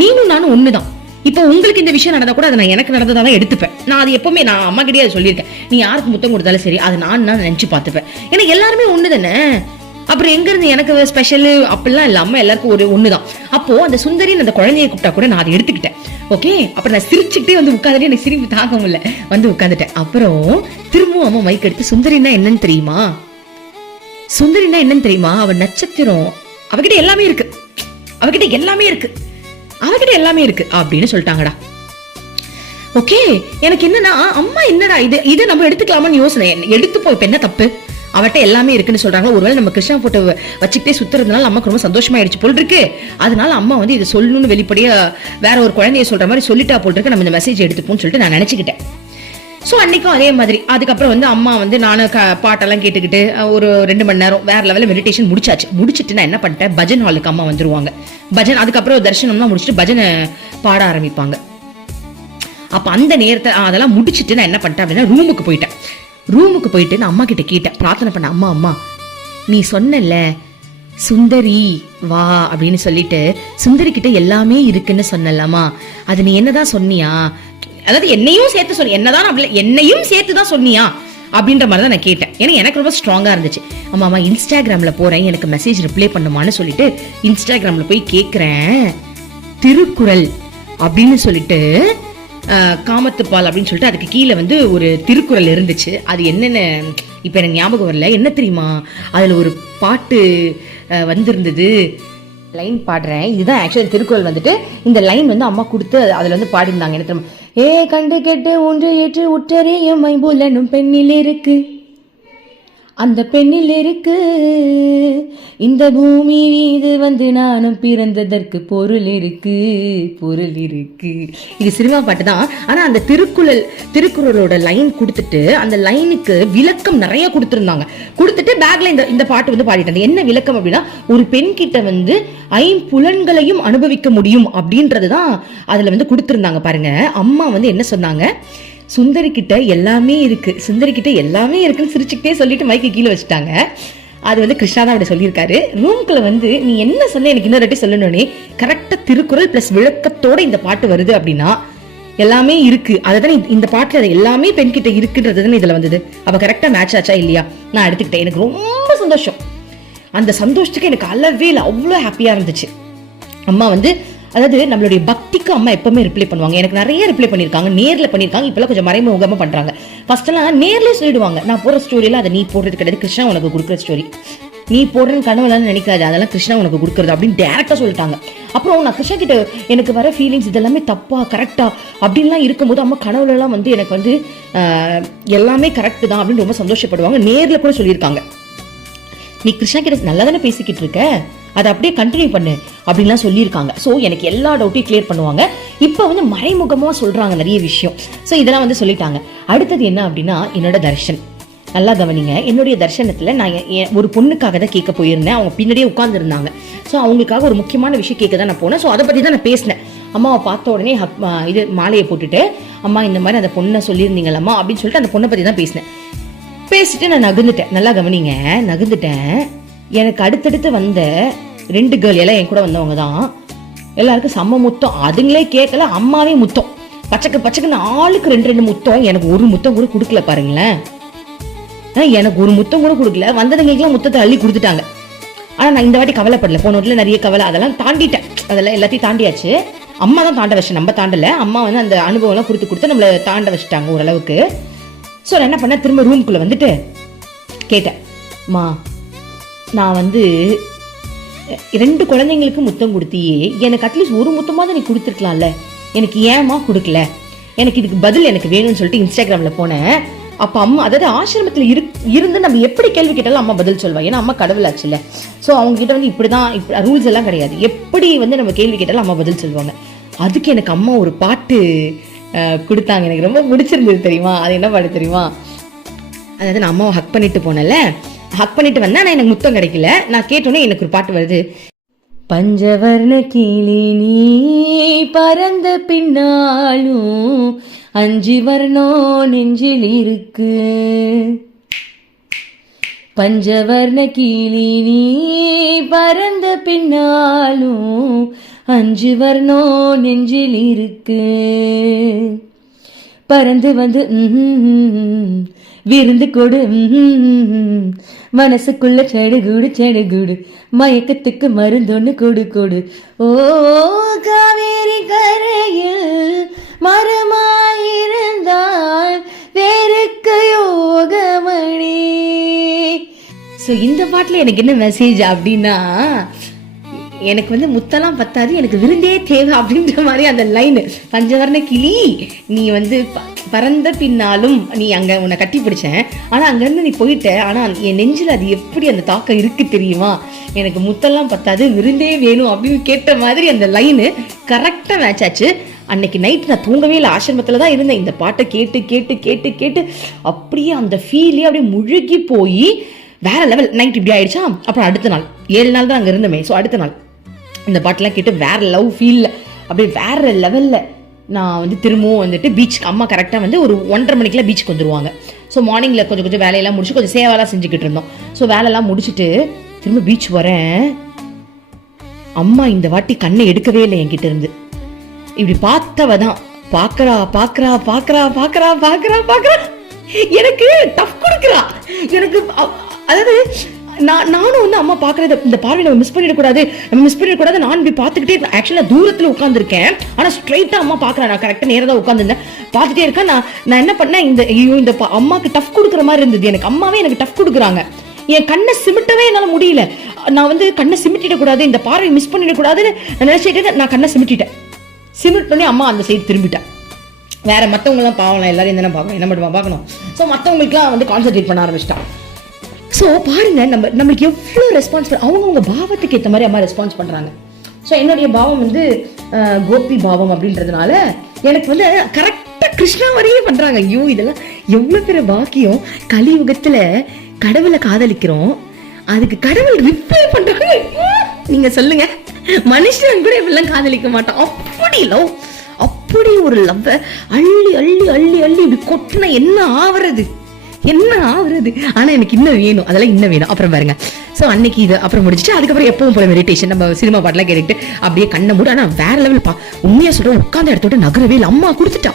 நீனும் நானும் ஒண்ணுதான். இப்ப உங்களுக்கு இந்த விஷயம் நடந்தா கூட அதை நான் எனக்கு நடந்ததான் எடுத்துப்பேன். நான் அது எப்பவுமே நான் அம்மா கிட்டே அதை சொல்லியிருக்கேன், நீ யாருக்கு முத்தம் கொடுத்தாலும் சரி அது நான் நினைச்சு பார்த்துப்பேன். ஏன்னா எல்லாருமே ஒண்ணு தானே. அப்புறம் எங்க இருந்து எனக்கு ஸ்பெஷல் அப்படிலாம் இல்லாம எல்லாருக்கும் ஒரு ஒண்ணுதான். அப்போ அந்த சுந்தரின்னு அந்த குழந்தைய கூப்பிட்டா கூட நான் அதை எடுத்துக்கிட்டேன். ஓகே. அப்புறம் நான் சிரிச்சுக்கிட்டே வந்து உட்காந்துட்டு, எனக்கு சிரிப்பு தாங்க முடியல, வந்து உட்காந்துட்டேன். அப்புறம் திரும்பவும் அம்மா மைக் எடுத்து, சுந்தரின்னா என்னன்னு தெரியுமா, சுந்தரினா என்னன்னு தெரியுமா, அவ நட்சத்திரம், அவகிட்ட எல்லாமே இருக்கு, அவகிட்ட எல்லாமே இருக்கு, அவகிட்ட எல்லாமே இருக்கு அப்படின்னு சொல்லிட்டாங்கடா. ஓகே. எனக்கு என்னன்னா, அம்மா என்னடா இது நம்ம எடுத்துக்கலாமான்னு யோசனை, எடுத்துப்போம், இப்ப என்ன தப்பு, அவட்ட எல்லாமே இருக்குன்னு சொல்றாங்க. ஒருவேளை நம்ம கிருஷ்ணா போட்டோ வச்சுக்கிட்டே சுத்துறதுனால நமக்கு ரொம்ப சந்தோஷமா ஆயிடுச்சு போல் இருக்கு. அதனால அம்மா வந்து இதை சொல்லணும்னு வெளிப்படையா வேற ஒரு குழந்தைய சொல்ற மாதிரி சொல்லிட்டா போல் இருக்கு, நம்ம இந்த மெசேஜ் எடுத்துப்போம்னு சொல்லிட்டு நான் நினைச்சுக்கிட்டேன். ஸோ அன்னைக்கும் அதே மாதிரி. அதுக்கப்புறம் வந்து அம்மா வந்து நானும் பாட்டெல்லாம் கேட்டுக்கிட்டு ஒரு 2 மணி நேரம் வேற லெவலில் மெடிடேஷன் முடிச்சாச்சு. முடிச்சுட்டு நான் என்ன பண்ணிட்டேன், பஜன் ஹாலுக்கு அம்மா வந்துருவாங்க. பஜன் அதுக்கப்புறம் தரிசனம்லாம் முடிச்சுட்டு பஜனை பாட ஆரம்பிப்பாங்க. அப்ப அந்த நேரத்தை அதெல்லாம் முடிச்சுட்டு நான் என்ன பண்ணிட்டேன் அப்படின்னா ரூமுக்கு போயிட்டேன். ரூமுக்கு போயிட்டு நான் அம்மா கிட்ட கேட்டேன், பிரார்த்தனை பண்ண, அம்மா நீ சொன்னல சுந்தரி வா அப்படின்னு சொல்லிட்டு, சுந்தரி கிட்ட எல்லாமே இருக்குன்னு சொன்னலம்மா, அது நீ என்னதான் சொன்னியா, அதாவது என்னையும் சேர்த்து சொன்ன, என்னதான் என்னையும் சேர்த்துதான் சொன்னியா அப்படின்ற மாதிரி தான் நான் கேட்டேன். ஏன்னா எனக்கு ரொம்ப ஸ்ட்ராங்கா இருந்துச்சு. அம்மா இன்ஸ்டாகிராம்ல போறேன், எனக்கு மெசேஜ் ரிப்ளை பண்ணுமான்னு சொல்லிட்டு இன்ஸ்டாகிராம்ல போய் கேட்கிறேன், திருக்குறள் அப்படின்னு சொல்லிட்டு காமத்துப்பால் அப்படின்னு சொல்லிட்டு அதுக்கு கீழே வந்து ஒரு திருக்குறள் இருந்துச்சு. அது என்னென்ன இப்ப எனக்கு ஞாபகம் வரல. என்ன தெரியுமா, அதுல ஒரு பாட்டு வந்திருந்தது, லைன் பாடுறேன். இதுதான் ஆக்சுவலி திருக்குறள் வந்துட்டு. இந்த லைன் வந்து அம்மா கொடுத்து அதுல வந்து பாடிருந்தாங்க. என்ன தெரியுமா, ஏ கண்டு கெட்டு ஒன்று ஏற்று உற்றரே மைபுலனும் பெண்ணில் இருக்கு, அந்த பெண்ணில் இருக்கு, இந்த பூமி மீது வந்து நானும் பிறந்ததற்கு பொருள் இருக்கு, பொருள் இருக்கு. இது சினிமா பாட்டு தான். ஆனா அந்த திருக்குறளோட லைன் கொடுத்துட்டு அந்த லைனுக்கு விளக்கம் நிறைய கொடுத்துருந்தாங்க. கொடுத்துட்டு பேக்ல இந்த பாட்டு வந்து பாடிட்டாங்க. என்ன விளக்கம் அப்படின்னா, ஒரு பெண் கிட்ட வந்து 5 புலன்களையும் அனுபவிக்க முடியும் அப்படின்றதுதான் அதுல வந்து கொடுத்துருந்தாங்க. பாருங்க, அம்மா வந்து என்ன சொன்னாங்க, சுந்தரி கிட்ட எல்லாமே இருக்கு, சுந்தரி கிட்ட எல்லாமே இருக்குன்னு சிரிச்சுக்கிட்டே சொல்லிட்டு மைக்கு கீழே வச்சுட்டாங்க. அது வந்து கிருஷ்ணா தான் அப்படி சொல்லியிருக்காரு. ரூம்குள்ள வந்து நீ என்ன சொன்ன எனக்கு இன்னொரு வாட்டி சொல்லணும்னே, கரெக்டா திருக்குறள் பிளஸ் விளக்கத்தோட இந்த பாட்டு வருது அப்படின்னா எல்லாமே இருக்கு. அதுதான் இந்த பாட்டுல அது எல்லாமே பெண் கிட்ட இருக்குன்றது தானே இதுல வந்தது. அப்ப கரெக்டா மேட்ச் ஆச்சா இல்லையா? நான் எடுத்துக்கிட்டேன். எனக்கு ரொம்ப சந்தோஷம். அந்த சந்தோஷத்துக்கு எனக்கு அளவே இல்லை, அவ்வளோ ஹாப்பியா இருந்துச்சு. அம்மா வந்து அதாவது நம்மளுடைய பக்திக்கு அம்மா எப்பவுமே ரிப்ளை பண்ணுவாங்க. எனக்கு நிறைய ரிப்ளை பண்ணியிருக்காங்க, நேரில் பண்ணியிருக்காங்க. இப்பெல்லாம் கொஞ்சம் மறைமுகமாக பண்றாங்க. ஃபர்ஸ்ட் எல்லாம் நேர்லேயே சொல்லிடுவாங்க, நான் போற ஸ்டோரியில அதை நீ போடுறது கிடையாது, கிருஷ்ணா உனக்கு கொடுக்குற ஸ்டோரி, நீ போடுறன்னு கனவுலாம் நினைக்காது, அதெல்லாம் கிருஷ்ணா உனக்கு கொடுக்குறது அப்படின்னு டேரக்டா சொல்லிட்டாங்க. அப்புறம் நான் கிருஷ்ணா கிட்ட எனக்கு வர ஃபீலிங்ஸ் இதெல்லாமே தப்பா கரெக்டா அப்படின்லாம் இருக்கும்போது அம்மா கனவுல எல்லாம் வந்து எனக்கு வந்து எல்லாமே கரெக்ட் தான் அப்படின்னு ரொம்ப சந்தோஷப்படுவாங்க. நேர்ல கூட சொல்லியிருக்காங்க, நீ கிருஷ்ணா கிட்ட நல்லா தானே பேசிக்கிட்டு இருக்க, அதை அப்படியே கண்டினியூ பண்ணு அப்படின்லாம் சொல்லியிருக்காங்க. ஸோ எனக்கு எல்லா டவுட்டையும் கிளியர் பண்ணுவாங்க. இப்போ வந்து மறைமுகமாக சொல்கிறாங்க நிறைய விஷயம். ஸோ இதெல்லாம் வந்து சொல்லிட்டாங்க. அடுத்தது என்ன அப்படின்னா, என்னோட தர்ஷன். நல்லா கவனிங்க, என்னுடைய தர்ஷனத்தில் நான் ஒரு பொண்ணுக்காக தான் கேட்க போயிருந்தேன். அவங்க பின்னாடியே உட்காந்துருந்தாங்க. ஸோ அவங்களுக்காக ஒரு முக்கியமான விஷயம் கேட்க தான் நான் போனேன். ஸோ அதை பற்றி தான் நான் பேசினேன். அம்மாவை பார்த்த உடனே இது மாலையை போட்டுட்டு, அம்மா இந்த மாதிரி அந்த பொண்ணை சொல்லியிருந்தீங்களம்மா அப்படின்னு சொல்லிட்டு அந்த பொண்ணை பற்றி தான் பேசினேன். பேசிட்டு நான் நகர்ந்துட்டேன். நல்லா கவனிங்க, நகர்ந்துட்டேன். எனக்கு அடுத்தடுத்து வந்த 2 கேர்ள் எல்லாம் என் கூட வந்தவங்க தான். எல்லாருக்கும் செம்ம முத்தம். அதுங்களே கேட்கல, அம்மாவே முத்தம் பச்சைக்குன்னு ஆளுக்கு 2 முத்தம். எனக்கு ஒரு முத்தம் கூட கொடுக்கல பாருங்களேன். எனக்கு ஒரு முத்தம் கூட கொடுக்கல. வந்ததுங்களுக்கெல்லாம் முத்தத்தை அள்ளி கொடுத்துட்டாங்க. ஆனால் நான் இந்த வாட்டி கவலைப்படல. போன வாட்டில நிறைய கவலை, அதெல்லாம் தாண்டிட்டேன், அதெல்லாம் எல்லாத்தையும் தாண்டியாச்சு. அம்மா தான் தாண்ட வச்சு, நம்ம தாண்டலை. அம்மா வந்து அந்த அனுபவம்லாம் கொடுத்து நம்மளை தாண்ட வச்சுட்டாங்க ஓரளவுக்கு. ஸோ நான் என்ன பண்ணேன், திரும்ப ரூம்குள்ளே வந்துட்டு கேட்டேன், மா நான் வந்து 2 குழந்தைங்களுக்கு முத்தம் கொடுத்தியே, எனக்கு அட்லீஸ்ட் ஒரு முத்தமாக நீ கொடுத்துருக்கலாம்ல, எனக்கு ஏமா கொடுக்கல, எனக்கு இதுக்கு பதில் எனக்கு வேணும்னு சொல்லிட்டு இன்ஸ்டாகிராமில் போனேன். அப்போ அம்மா, அதாவது ஆசிரமத்தில் இருந்து நம்ம எப்படி கேள்வி கேட்டாலும் அம்மா பதில் சொல்லுவாங்க, ஏன்னா அம்மா கடவுளாச்சு இல்லை. ஸோ அவங்ககிட்ட வந்து இப்படி தான், ரூல்ஸ் எல்லாம் கிடையாது, எப்படி வந்து நம்ம கேள்வி கேட்டாலும் அம்மா பதில் சொல்லுவாங்க. அதுக்கு எனக்கு அம்மா ஒரு பாட்டு கொடுத்தாங்க, எனக்கு ரொம்ப பிடிச்சிருந்தது தெரியுமா. அது என்ன பாட்டு தெரியுமா, அதாவது நான் அம்மாவை ஹக் பண்ணிட்டு போனேன்ல, ஹக் பண்ணிட்டு வந்தேன், ஆனால் எனக்கு முத்தம் கிடைக்கல. நான் கேட்டோன்னே எனக்கு ஒரு பாட்டு வருது, பஞ்சவர்ண கிளி நீ பறந்த பின்னாலும் 5 வர்ணம் நெஞ்சில் இருக்கு, பஞ்சவர்ண கிளி நீ பறந்த பின்னாலும் 5 வர்ணம் நெஞ்சில் இருக்கு, பறந்து வந்து விருந்து கொடு, மனசுக்குள்ள செடுகுடு செடுகுடு, மயக்கத்துக்கு மருந்தொன்னு கொடு கொடு, ஓ காவேரி கரையில் மரமாயிருந்தால் வேருக்கு யோகமணி. ஸோ இந்த பாட்டில் எனக்கு என்ன மெசேஜ் அப்படின்னா, எனக்கு வந்து முத்தெல்லாம் பத்தாது, எனக்கு விருந்தே தேவை அப்படின்ற மாதிரி அந்த லைன். பஞ்சவர்ண கிளி நீ வந்து பறந்த பின்னாலும் நீ அங்கே உன்னை கட்டி பிடிச்சேன், ஆனால் அங்கேருந்து நீ போயிட்ட, ஆனால் என் நெஞ்சில் அது எப்படி அந்த தாக்கம் இருக்கு தெரியுமா, எனக்கு முத்தெல்லாம் பத்தாது, விருந்தே வேணும் அப்படின்னு கேட்ட மாதிரி அந்த லைனு கரெக்டாக மேட்ச் ஆச்சு. அன்னைக்கு நைட் நான் தூங்கவே இல்லை, ஆசிரமத்தில் தான் இருந்தேன். இந்த பாட்டை கேட்டு கேட்டு கேட்டு கேட்டு அப்படியே அந்த ஃபீலே அப்படியே முழுகி போய் வேற லெவல். நைட் இப்படி ஆயிடுச்சா, அப்புறம் அடுத்த நாள் 7 நாள் தான் அங்கே இருந்தமே. ஸோ அடுத்த நாள் இந்த பாட்டெலாம் கேட்டு வேற லவ் ஃபீல், அப்படியே வேற லெவலில் நான் வந்து திரும்பவும் வந்துட்டு பீச்சுக்கு, அம்மா கரெக்டாக வந்து ஒரு 1:30 மணிக்கெலாம் பீச்சுக்கு வந்துடுவாங்க. ஸோ மார்னிங்கில் கொஞ்சம் கொஞ்சம் வேலையெல்லாம் முடிச்சு கொஞ்சம் சேவாலாம் செஞ்சுக்கிட்டு இருந்தோம். ஸோ வேலையெல்லாம் முடிச்சுட்டு திரும்ப பீச் வரேன். அம்மா இந்த வாட்டி கண்ணை எடுக்கவே இல்லை என்கிட்ட இருந்து. இப்படி பார்த்தவ தான் பார்க்கறா பார்க்கறா பார்க்கறா பார்க்கறா பார்க்கறா பார்க்கறா, எனக்கு டஃப் கொடுக்குறா. எனக்கு அதாவது நானும் வந்து அம்மா பார்க்கறது, இந்த பார்வை நம்ம மிஸ் பண்ணிடக்கூடாது, நான் இப்படி பார்த்துக்கிட்டே இருக்கேன். ஆக்சுவலாக தூரத்தில் உட்காந்துருக்கேன், ஆனால் ஸ்ட்ரைட்டாக அம்மா பார்க்குறேன். நான் கரெக்டாக நேராக தான் உட்காந்துருந்தேன், பார்த்துட்டே இருக்கேன். நான் என்ன பண்ணேன், இந்த அம்மாவுக்கு டஃப் கொடுக்குற மாதிரி இருந்தது எனக்கு. அம்மாவே எனக்கு டஃப் கொடுக்குறாங்க. என் கண்ணை சிமிட்டவே என்னால் முடியல. நான் வந்து கண்ணை சிமிட்டிடக்கூடாது, இந்த பார்வை மிஸ் பண்ணிடக்கூடாதுன்னு நான் நினச்சிட்டு நான் கண்ணை சிமிட்டோடனே அம்மா அந்த சைடு திரும்பிட்டேன். வேற மற்றவங்களாம் பாவலாம், எல்லாரும் என்ன பார்க்கணும், என்ன மட்டுமா பார்க்கணும். ஸோ மற்றவங்களுக்குலாம் வந்து கான்சன்ட்ரேட் பண்ண ஆரம்பிச்சிட்டான். ஸோ பாருங்க, நம்மளுக்கு எவ்வளோ ரெஸ்பான்ஸ், அவங்கவுங்க பாவத்துக்கு ஏற்ற மாதிரி அம்மா ரெஸ்பான்ஸ் பண்ணுறாங்க. ஸோ என்னுடைய பாவம் வந்து கோபி பாவம் அப்படின்றதுனால எனக்கு வந்து கரெக்டாக கிருஷ்ணா வரையே பண்ணுறாங்க. ஐயோ இதெல்லாம் எவ்வளோ பெரிய பாக்கியம். கலியுகத்தில் கடவுளை காதலிக்கிறோம், அதுக்கு கடவுள் ரிப்ளை பண்ணுறாங்க. நீங்க சொல்லுங்க, மனுஷன் கூட இப்படிலாம் காதலிக்க மாட்டோம். அப்படி லவ், அப்படி ஒரு லவ் அள்ளி அள்ளி அள்ளி அள்ளி இப்படி கொட்டினா என்ன ஆவறது. ஆனா எனக்கு இன்னும் வேணும், அதெல்லாம் இன்னும் வேணும். அப்புறம் பாருங்க, ஸோ அன்னைக்கு இது அப்புறம் முடிச்சுட்டு அதுக்கப்புறம் எப்பவும் போல மெடிடேஷன், நம்ம சினிமா பாட்டெல்லாம் கேட்டுட்டு அப்படியே கண்ணை மூட. ஆனா வேற லெவல் உண்மையா சொல்றேன், உட்காந்த இடத்தோட நகரவே இல்லை. அம்மா கொடுத்துட்டா.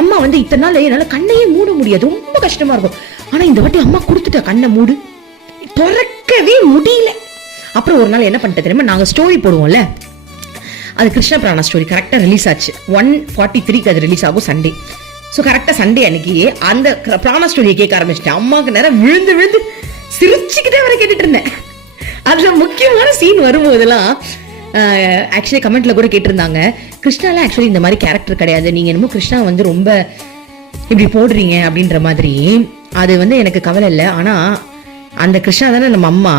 அம்மா வந்து இத்தனை நாள் என்னால கண்ணையே மூட முடியாது, ரொம்ப கஷ்டமா இருக்கும். ஆனா இந்த வாட்டி அம்மா கொடுத்துட்டா, கண்ணை மூடு, திறக்கவே முடியல. அப்புறம் ஒரு நாள் என்ன பண்ணிட்டு தெரியுமா, நாங்கள் ஸ்டோரி போடுவோம்ல, அது கிருஷ்ண பிராணா ஸ்டோரி கரெக்டாக ரிலீஸ் ஆச்சு. 1:43 அது ரிலீஸ் ஆகும் சண்டே. ஸோ கரெக்டாக சண்டே அன்னைக்கு அந்த பிராணா ஸ்டோரியை கேட்க ஆரம்பிச்சிட்டேன். அம்மாவுக்கு நேரம் விழுந்து விழுந்து சிரிச்சுக்கிட்டே வர கேட்டுட்டு இருந்தேன். அதில் முக்கியமான சீன் வரும்போதெல்லாம் ஆக்சுவலி கமெண்ட்ல கூட கேட்டிருந்தாங்க, கிருஷ்ணாலாம் ஆக்சுவலி இந்த மாதிரி கேரக்டர் கிடையாது, நீங்கள் என்னமோ கிருஷ்ணா வந்து ரொம்ப இப்படி போடுறீங்க அப்படின்ற மாதிரி. அது வந்து எனக்கு கவலை இல்லை. ஆனால் அந்த கிருஷ்ணா தானே நம்ம அம்மா.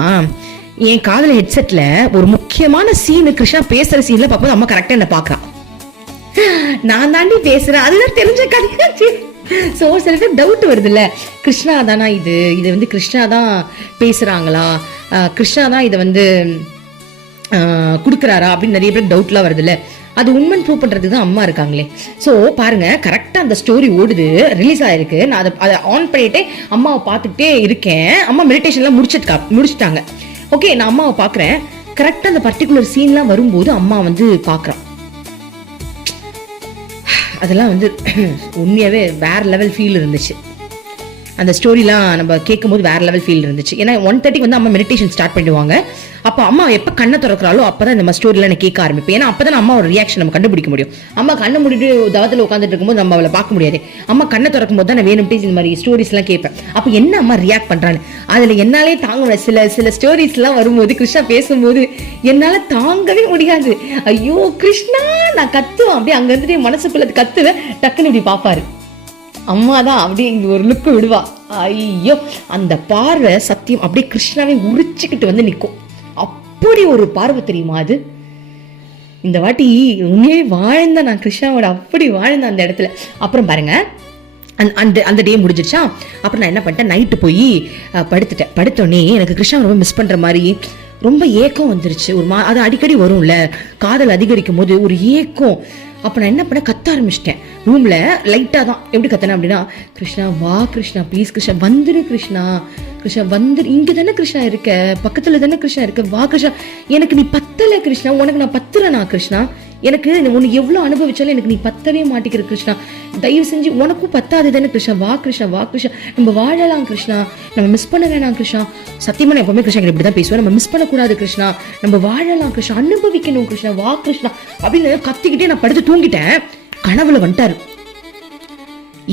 என் காதல ஹெட்செட்ல ஒரு முக்கியமான சீனு கிருஷ்ணா பேசுற சீன்ல பார்ப்போம், அம்மா கரெக்டா என்ன பாக்குறான், நான் தாண்டி பேசுறேன், அதுதான் தெரிஞ்ச கதையாச்சு. ஸோ சில பேர் டவுட் வருது இல்ல, கிருஷ்ணா தானா இது வந்து கிருஷ்ணா தான் பேசுறாங்களா, கிருஷ்ணா தான் இதை வந்து கொடுக்குறாரா அப்படின்னு நிறைய பேர் டவுட்லாம் வருது இல்ல. அது உண்மைன்னு ப்ரூவ் பண்றதுக்கு தான் அம்மா இருக்காங்களே. ஸோ பாருங்க, கரெக்டா அந்த ஸ்டோரி ஓடுது, ரிலீஸ் ஆயிருக்கு. நான் அதை ஆன் பண்ணிட்டே அம்மாவை பார்த்துக்கிட்டே இருக்கேன். அம்மா மெடிடேஷன்லாம் முடிச்சுட்டாங்க. ஓகே, நான் அம்மாவை பார்க்குறேன். கரெக்டாக அந்த பர்டிகுலர் சீன்லாம் வரும்போது அம்மா வந்து பார்க்குறான். அதெல்லாம் வந்து உண்மையாகவே வேற லெவல் ஃபீல் இருந்துச்சு. அந்த ஸ்டோரிலாம் நம்ம கேட்கும்போது வேற லெவல் ஃபீல் இருந்துச்சு. ஏன்னா 1:30 வந்து அம்மா மெடிடேஷன் ஸ்டார்ட் பண்ணிடுவாங்க. அப்போ அம்மா எப்போ கண்ணை திறக்கிறாளோ அப்பதான் இந்த மாதிரி ஸ்டோரிலாம் நான் கேட்க ஆரம்பிப்பேன். ஏன்னா அப்பதான் அம்மா ஒரு ரியாக்ஷன் நம்ம கண்டுபிடிக்க முடியும். அம்மா கண்ணை மூடிட்டு தவத்தில் உட்காந்துட்டு இருக்கும்போது நம்ம அவளை பார்க்க முடியாது. அம்மா கண்ணை திறக்கும் போது தான் நான் வேணும்ட்டு இந்த மாதிரி ஸ்டோரிஸ் எல்லாம் கேட்பேன். அப்போ என்ன அம்மா ரியாக்ட் பண்றான்னு அதுல என்னாலே தாங்க முடியாது. சில ஸ்டோரிஸ் எல்லாம் வரும்போது கிருஷ்ணா பேசும்போது என்னால தாங்கவே முடியாது. ஐயோ கிருஷ்ணா நான் கத்துவேன். அப்படியே அங்க இருந்துட்டு மனசுக்குள்ள கத்துவேன். டக்குன்னு இப்படி பாப்பாரு அம்மா தான் அப்படியே இங்க ஒரு லுக்கு விடுவா. ஐயோ அந்த பார்வை சத்தியம் அப்படியே கிருஷ்ணாவை உரிச்சுக்கிட்டு வந்து நிற்கும். அப்படி ஒரு பார்வை தெரியுமா அது. இந்த வாட்டி உண்மையே வாழ்ந்தேன் நான் கிருஷ்ணாவோட, அப்படி வாழ்ந்தேன் அந்த இடத்துல. அப்புறம் பாருங்க அந்த டே முடிஞ்சிருச்சா. அப்புறம் நான் என்ன பண்ணிட்டேன், நைட்டு போய் படுத்துட்டேன். படுத்தோடனே எனக்கு கிருஷ்ணா ரொம்ப மிஸ் பண்ற மாதிரி ரொம்ப ஏக்கம் வந்துருச்சு. அது அடிக்கடி வரும்ல காதல் அதிகரிக்கும் போது ஒரு ஏக்கம். அப்ப நான் என்ன பண்ண கத்த ஆரம்பிச்சிட்டேன் ரூம்ல. லைட்டா தான் எப்படி கத்தனேன் அப்படின்னா, கிருஷ்ணா வா கிருஷ்ணா ப்ளீஸ் கிருஷ்ணா வந்துரு கிருஷ்ணா, கிருஷ்ணா வந்துரு, இங்க தானே கிருஷ்ணா இருக்க, பக்கத்துல தானே கிருஷ்ணா இருக்க, வா கிருஷ்ணா, எனக்கு நீ பத்தல கிருஷ்ணா, உனக்கு நான் பத்துறனா கிருஷ்ணா, எனக்கு உனக்கு எவ்வளவு அனுபவிச்சாலும் எனக்கு நீ பத்தவே மாட்டேங்கிற கிருஷ்ணா, தயவு செஞ்சு உனக்கும் பத்தாது தானே கிருஷ்ணா, வா கிருஷ்ணா வா கிருஷ்ணா, நம்ம வாழலாம் கிருஷ்ணா, நம்ம மிஸ் பண்ண வேணாம் கிருஷ்ணா. சத்தியமா நான் எப்பவுமே கிருஷ்ணா இப்படிதான் பேசுவேன், நம்ம மிஸ் பண்ணக்கூடாது கிருஷ்ணா, நம்ம வாழலாம் கிருஷ்ணா, அனுபவிக்கணும் கிருஷ்ணா, வா கிருஷ்ணா அப்படின்னு கத்திக்கிட்டே நான் படுத்து தூங்கிட்டேன். கனவுல வந்துட்டாரு.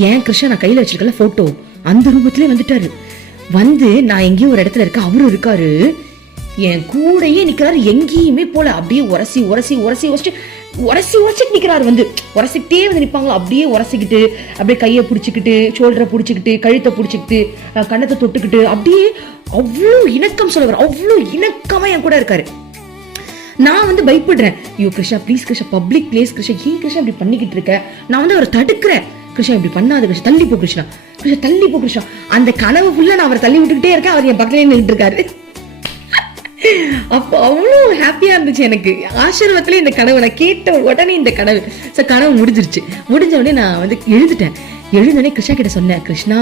ஏன் கிருஷ்ணா நான் கையில வச்சிருக்கல போட்டோ, அந்த ரூபத்திலே வந்துட்டாரு. வந்து நான் எங்கேயும் ஒரு இடத்துல இருக்க, அவரும் இருக்காரு, என் கூடையே நிக்கிறாரு, எங்கேயுமே போல, அப்படியே உரசி உரசி உரசி உரசிட்டு நிக்கிறாரு. வந்து உரசிக்கிட்டே வந்து நிப்பாங்களா, அப்படியே உரசிக்கிட்டு, அப்படியே கையை பிடிச்சிக்கிட்டு, ஷோல்டரை பிடிச்சிக்கிட்டு, கழுத்தை பிடிச்சிக்கிட்டு, கண்ணத்தை தொட்டுக்கிட்டு, அப்படியே அவ்வளோ இணக்கம் சொல்லுவார், அவ்வளோ இணக்கமா என் கூட இருக்காரு. நான் வந்து பயப்படுறேன், ஐயோ Krishna please Krishna, public place Krishna, ஏன் கிருஷ்ணா இப்படி பண்ணிக்கிட்டு இருக்க, நான் வந்து அவரை தடுக்கிறேன், கிருஷ்ணா இப்படி பண்ணாத கிருஷ்ணா, தள்ளி போ கிருஷ்ணா, கிருஷ்ணா தள்ளி போ கிருஷ்ணா. அந்த கனவு ஃபுல்லா நான் அவரை தள்ளி விட்டுக்கிட்டே இருக்கேன், அவர் என் பக்கத்துலேயே நின்றுட்டு இருக்காரு. அப்போ அவ்வளோ ஹாப்பியா இருந்துச்சு எனக்கு. ஆசிரமத்துல இந்த கனவு நான் கேட்ட உடனே இந்த கனவு கனவு முடிஞ்சிருச்சு. முடிஞ்ச உடனே நான் வந்து எழுந்தோடனே கிருஷ்ணா கிட்ட சொன்னேன், கிருஷ்ணா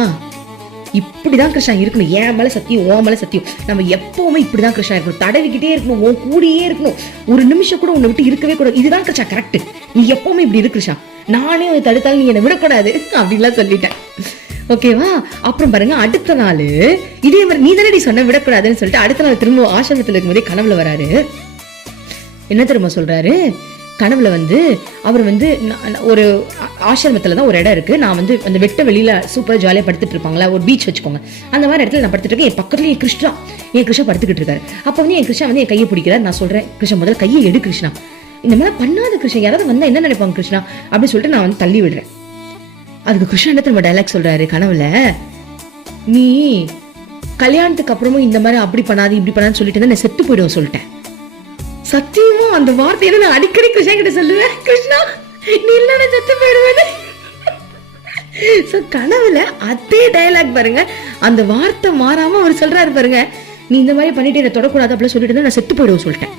இப்படிதான் கிருஷ்ணா இருக்கணும், என் மேல சத்தியம், உன் மேல சத்தியம், நம்ம எப்பவுமே இப்படிதான் கிருஷ்ணா இருக்கணும், தடவிக்கிட்டே இருக்கணும், உன் கூடியே இருக்கணும், ஒரு நிமிஷம் கூட உன்னை விட்டு இருக்கவே கூடாது, இதுதான் கிருஷ்ணா கரெக்ட், நீ எப்பவுமே இப்படி இருக்கு கிருஷ்ணா, நானே உன்னை தடுத்தாலும் நீ என்னை விடக்கூடாது அப்படின்லாம் சொல்லிட்டேன். ஓகேவா. அப்புறம் பாருங்க அடுத்த நாள் இதே மாதிரி நீ தானே சொன்ன விடக்கூடாதுன்னு சொல்லிட்டு அடுத்த நாள் திரும்ப ஆசிரமத்தில் இருக்கும்போதே கனவுல வராரு. என்ன திரும்ப சொல்றாரு, கனவுல வந்து அவர் வந்து ஒரு ஆசிரமத்துல தான் ஒரு இடம் இருக்கு, நான் வந்து அந்த வெட்ட வெளியில சூப்பர் ஜாலியா படுத்துட்டு இருப்பாங்களா, ஒரு பீச் வச்சுக்கோங்க, அந்த மாதிரி இடத்துல நான் படுத்துட்டு இருக்கேன், என் பக்கத்துல என் கிருஷ்ணா படுத்துக்கிட்டு இருக்காரு. அப்ப வந்து என் கிருஷ்ணா வந்து என் கையை பிடிக்கிறார். நான் சொல்றேன், கிருஷ்ணா முதல்ல கையை எடு கிருஷ்ணா, இந்த மாதிரி பண்ணாத கிருஷ்ணா, யாராவது வந்தா என்ன நினைப்பாங்க கிருஷ்ணா அப்படின்னு சொல்லிட்டு நான் வந்து தள்ளி விடுறேன். அதுக்கு கிருஷ்ணா என்ன திரும்ப டைலாக் சொல்றாரு கனவுல, நீ கல்யாணத்துக்கு அப்புறமும் இந்த மாதிரி அப்படி பண்ணாது இப்படி பண்ணான்னு சொல்லிட்டு நான் செத்து போயிடுவோம் சொல்லிட்டேன். சத்தியமா அந்த வார்த்தையை நான் அடிக்கடி கிருஷ்ணா கிட்ட சொல்லுவேன், கிருஷ்ணா நீ இல்ல செத்து போயிடுவேன்னு. கனவுல அதே டைலாக் பாருங்க, அந்த வார்த்தை மாறாம அவர் சொல்றாரு பாருங்க, நீ இந்த மாதிரி பண்ணிட்டு என்ன தொடக்கூடாது அப்படின்னு சொல்லிட்டு நான் செத்து போயிடுவோம் சொல்லிட்டேன்.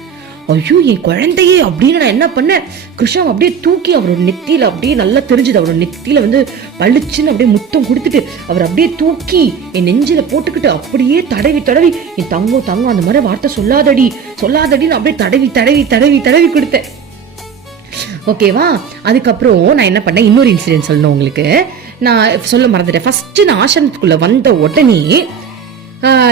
ஐயோ என் குழந்தையே அப்படின்னு நான் என்ன பண்ணேன், கிருஷ்ணா அப்படியே தூக்கி அவரோட நெத்தியில அப்படியே நல்லா தெரிஞ்சுது, அவரோட நெத்தியில வந்து பளிச்சுன்னு அப்படியே முத்தம் கொடுத்துட்டு அவர் அப்படியே தூக்கி என் நெஞ்சில போட்டுக்கிட்டு அப்படியே தடவி என் தங்கம் அந்த மாதிரி வார்த்தை சொல்லாதடின்னு அப்படியே தடவி கொடுத்தேன். ஓகேவா. அதுக்கப்புறம் நான் என்ன பண்ணேன், இன்னொரு இன்சிடென்ட் சொல்லணும் உங்களுக்கு, நான் சொல்ல மறந்துட்டேன். ஃபர்ஸ்ட் நான் ஆசிரமத்துக்குள்ள வந்த உடனே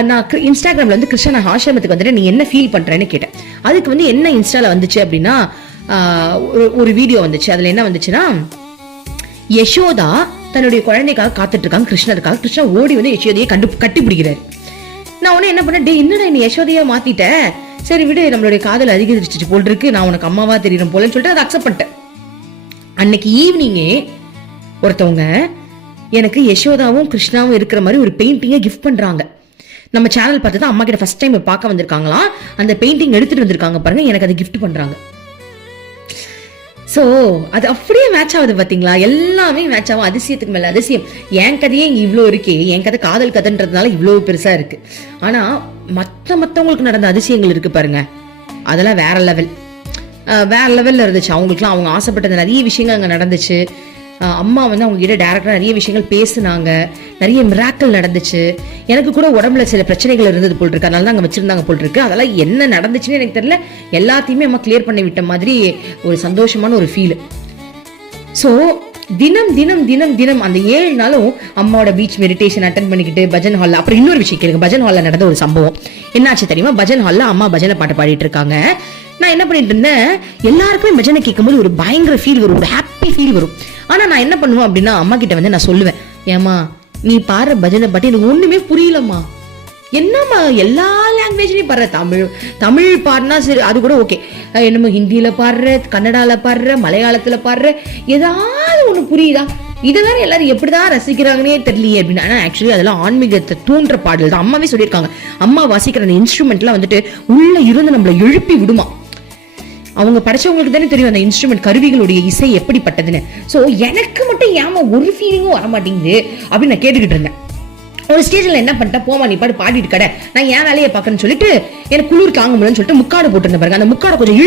நான் இன்ஸ்டாகிராம்ல வந்து கிருஷ்ணா நான் ஆசிரமத்துக்கு வந்துட்டு நீ என்ன ஃபீல் பண்றேன்னு கேட்டேன். அதுக்கு வந்து என்ன இன்ஸ்டால வந்துச்சு அப்படின்னா ஒரு வீடியோ வந்துச்சு. அதுல என்ன வந்துச்சுன்னா, யசோதா தன்னுடைய குழந்தைக்காக காத்துட்டு இருக்காங்க கிருஷ்ணருக்காக, கிருஷ்ணா ஓடி வந்து யசோதையை கட்டி பிடிக்கிறாரு. நான் உடனே என்ன பண்ணேன், என்னடா நீ யசோதையா மாத்திட்ட, சரி விடு நம்மளுடைய காதல் அதிகரிச்சிச்சு போல் இருக்கு, நான் உனக்கு அம்மாவா தெரியும் போலன்னு சொல்லிட்டு அதை அக்செப்ட் பண்ணிட்டேன். அன்னைக்கு ஈவினிங்கே ஒருத்தவங்க எனக்கு யசோதாவும் கிருஷ்ணாவும் இருக்கிற மாதிரி ஒரு பெயிண்டிங்கை கிஃப்ட் பண்றாங்க. நம்ம சேனல் பார்த்து தான் அம்மா கிட்ட ஃபர்ஸ்ட் டைம் பார்க்க வந்திருக்காங்களாம், அந்த பெயிண்டிங் எடுத்துட்டு வந்திருக்காங்க பாருங்க, எனக்கு அதை கிஃப்ட் பண்றாங்க. சோ அது அப்படியே மேட்ச் ஆகுது பாத்தீங்களா, எல்லாமே மேட்ச் ஆகும், அதிசயத்துக்கு மேல அதிசயம். என் கதையே இங்க இவ்வளவு இருக்கே, என் கதை காதல் கதைன்றதுனால இவ்வளவு பெருசா இருக்கு. ஆனா மத்தவங்களுக்கு நடந்த அதிசயங்கள் இருக்கு பாருங்க, அதெல்லாம் வேற லெவல்ல இருந்துச்சு. அவங்களுக்குலாம் அவங்க ஆசைப்பட்டது நிறைய விஷயங்கள் அங்க நடந்துச்சு. அம்மா வந்து அவங்க கிட்ட டைரக்டா நிறைய விஷயங்கள் பேசுனாங்க, நிறைய மிராக்கள் நடந்துச்சு. எனக்கு கூட உடம்புல சில பிரச்சனைகள் இருந்தது போல் இருக்கு, அதனால தான் அங்க வச்சிருந்தாங்க போல் இருக்கு. அதெல்லாம் என்ன நடந்துச்சுன்னு எனக்கு தெரியல, எல்லாத்தையுமே அம்மா கிளியர் பண்ணி விட்ட மாதிரி ஒரு சந்தோஷமான ஒரு ஃபீல். ஸோ தினம் தினம் தினம் தினம் அந்த 7 நாளும் அம்மாவோட பீச் மெடிடேஷன் அட்டன் பண்ணிக்கிட்டு பஜன் ஹால்ல. அப்புறம் இன்னொரு விஷயம் கேளுங்க, பஜன் ஹால்ல நடந்த ஒரு சம்பவம் என்னாச்சு தெரியுமா? பஜன் ஹால்ல அம்மா பஜனை பாட்டு பாடிட்டு இருக்காங்க. நான் என்ன பண்ணிட்டு இருந்தேன், எல்லாருக்குமே பஜனை கேட்கும்போது ஒரு பயங்கர ஃபீல் வரும், ஒரு ஹாப்பி ஃபீல் வரும். ஆனா நான் என்ன பண்ணுவேன் அப்படின்னா, அம்மா கிட்ட வந்து நான் சொல்லுவேன், ஏமா நீ பாடுற பஜனை பாட்டு எனக்கு ஒண்ணுமே புரியலம்மா. என்னம்மா எல்லா லாங்குவேஜ்லயும் பாடுற, தமிழ் பாடினா சரி அது கூட ஓகே, என்னமோ ஹிந்தியில பாடுற, கன்னடால பாடுற, மலையாளத்துல பாடுற, ஏதாவது ஒண்ணு புரியுதா? இதை வேற எல்லாரும் எப்படிதான் ரசிக்கிறாங்கன்னே தெரியலையே அப்படின்னு. ஆனா ஆக்சுவலி அதெல்லாம் ஆன்மீகத்தை தூண்டுற பாடல் தான். அம்மாவே சொல்லியிருக்காங்க, அம்மா வாசிக்கிற அந்த இன்ஸ்ட்ருமெண்ட்லாம் வந்துட்டு உள்ள இருந்து நம்மளை எழுப்பி விடுமா. அவங்க படிச்சவங்களுக்கு தானே தெரியும் அந்த இன்ஸ்ட்ருமெண்ட் கருவிகளுடைய இசை எப்படிப்பட்டதுன்னு. சோ எனக்கு மட்டும் ஏமா ஒரு ஃபீலிங்கும் வர மாட்டேங்குது அப்படின்னு நான் கேட்டுக்கிட்டு இருந்தேன். ஒரு ஸ்டேஜ்ல என்ன பண்ணிட்டேன், போமா நீ பாடிட்டு கடை, நான் ஏன் வேலையை பார்க்கணும்னு சொல்லிட்டு எனக்கு குளிர் தாங்க முடியலன்னு சொல்லிட்டு முக்காடு போட்டுருந்தேன் பாருங்க. அந்த முக்காடை கொஞ்சம்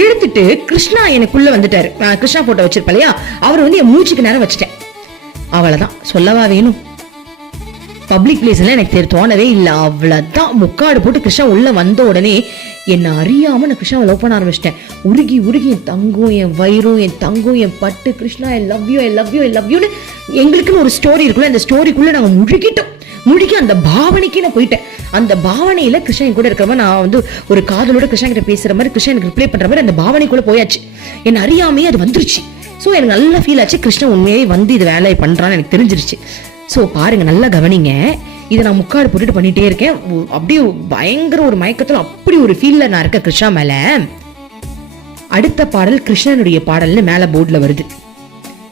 இழுத்துட்டு கிருஷ்ணா எனக்குள்ள வந்துட்டாரு. கிருஷ்ணா போட்டோ வச்சிருப்பலையா, அவர் வந்து என் மூச்சுக்கு நேரம் வச்சுட்டேன். அவ்வளவுதான், சொல்லவா வேணும்? பப்ளிக் பிளேஸ்ல எனக்கு தோணவே இல்லை. அவ்வளவுதான், முக்காடு போட்டு கிருஷ்ணா உள்ள வந்த உடனே என்ன அறியாம நான் கிருஷ்ணாவை லவ் பண்ண ஆரம்பிச்சிட்டேன். உருகி என் தங்கம், என் வயிறும், என் தங்கம், என் பட்டு, Krishna I love you, I love you, I love யூன்னு எங்களுக்குன்னு ஒரு ஸ்டோரி இருக்குல்ல, அந்த ஸ்டோரிக்குள்ள நாங்க முழுகி அந்த பாவனைக்கு நான் போயிட்டேன். அந்த பாவனையில கிருஷ்ணா என் கூட இருக்கிற மாதிரி, நான் வந்து ஒரு காதலோட கிருஷ்ணா கிட்ட பேசுற மாதிரி, கிருஷ்ணா எனக்கு ரிப்ளை பண்ற மாதிரி அந்த பாவனைக்குள்ள போயாச்சு. என்ன அறியாமையே அது வந்துருச்சு. ஸோ எனக்கு நல்லா ஃபீல் ஆச்சு, கிருஷ்ணா உண்மையே வந்து இது வேலையை பண்றான்னு எனக்கு தெரிஞ்சிருச்சு. ஸோ பாருங்க, நல்லா கவனிங்க, இதை நான் முக்காடு போட்டுட்டு பண்ணிட்டே இருக்கேன். அப்படியே பயங்கர ஒரு மயக்கத்துல அப்படி ஒரு ஃபீல்ல நான் இருக்கேன் கிருஷ்ணா மேல. அடுத்த பாடல் கிருஷ்ணனுடைய பாடல்னு மேல போர்டுல வருது.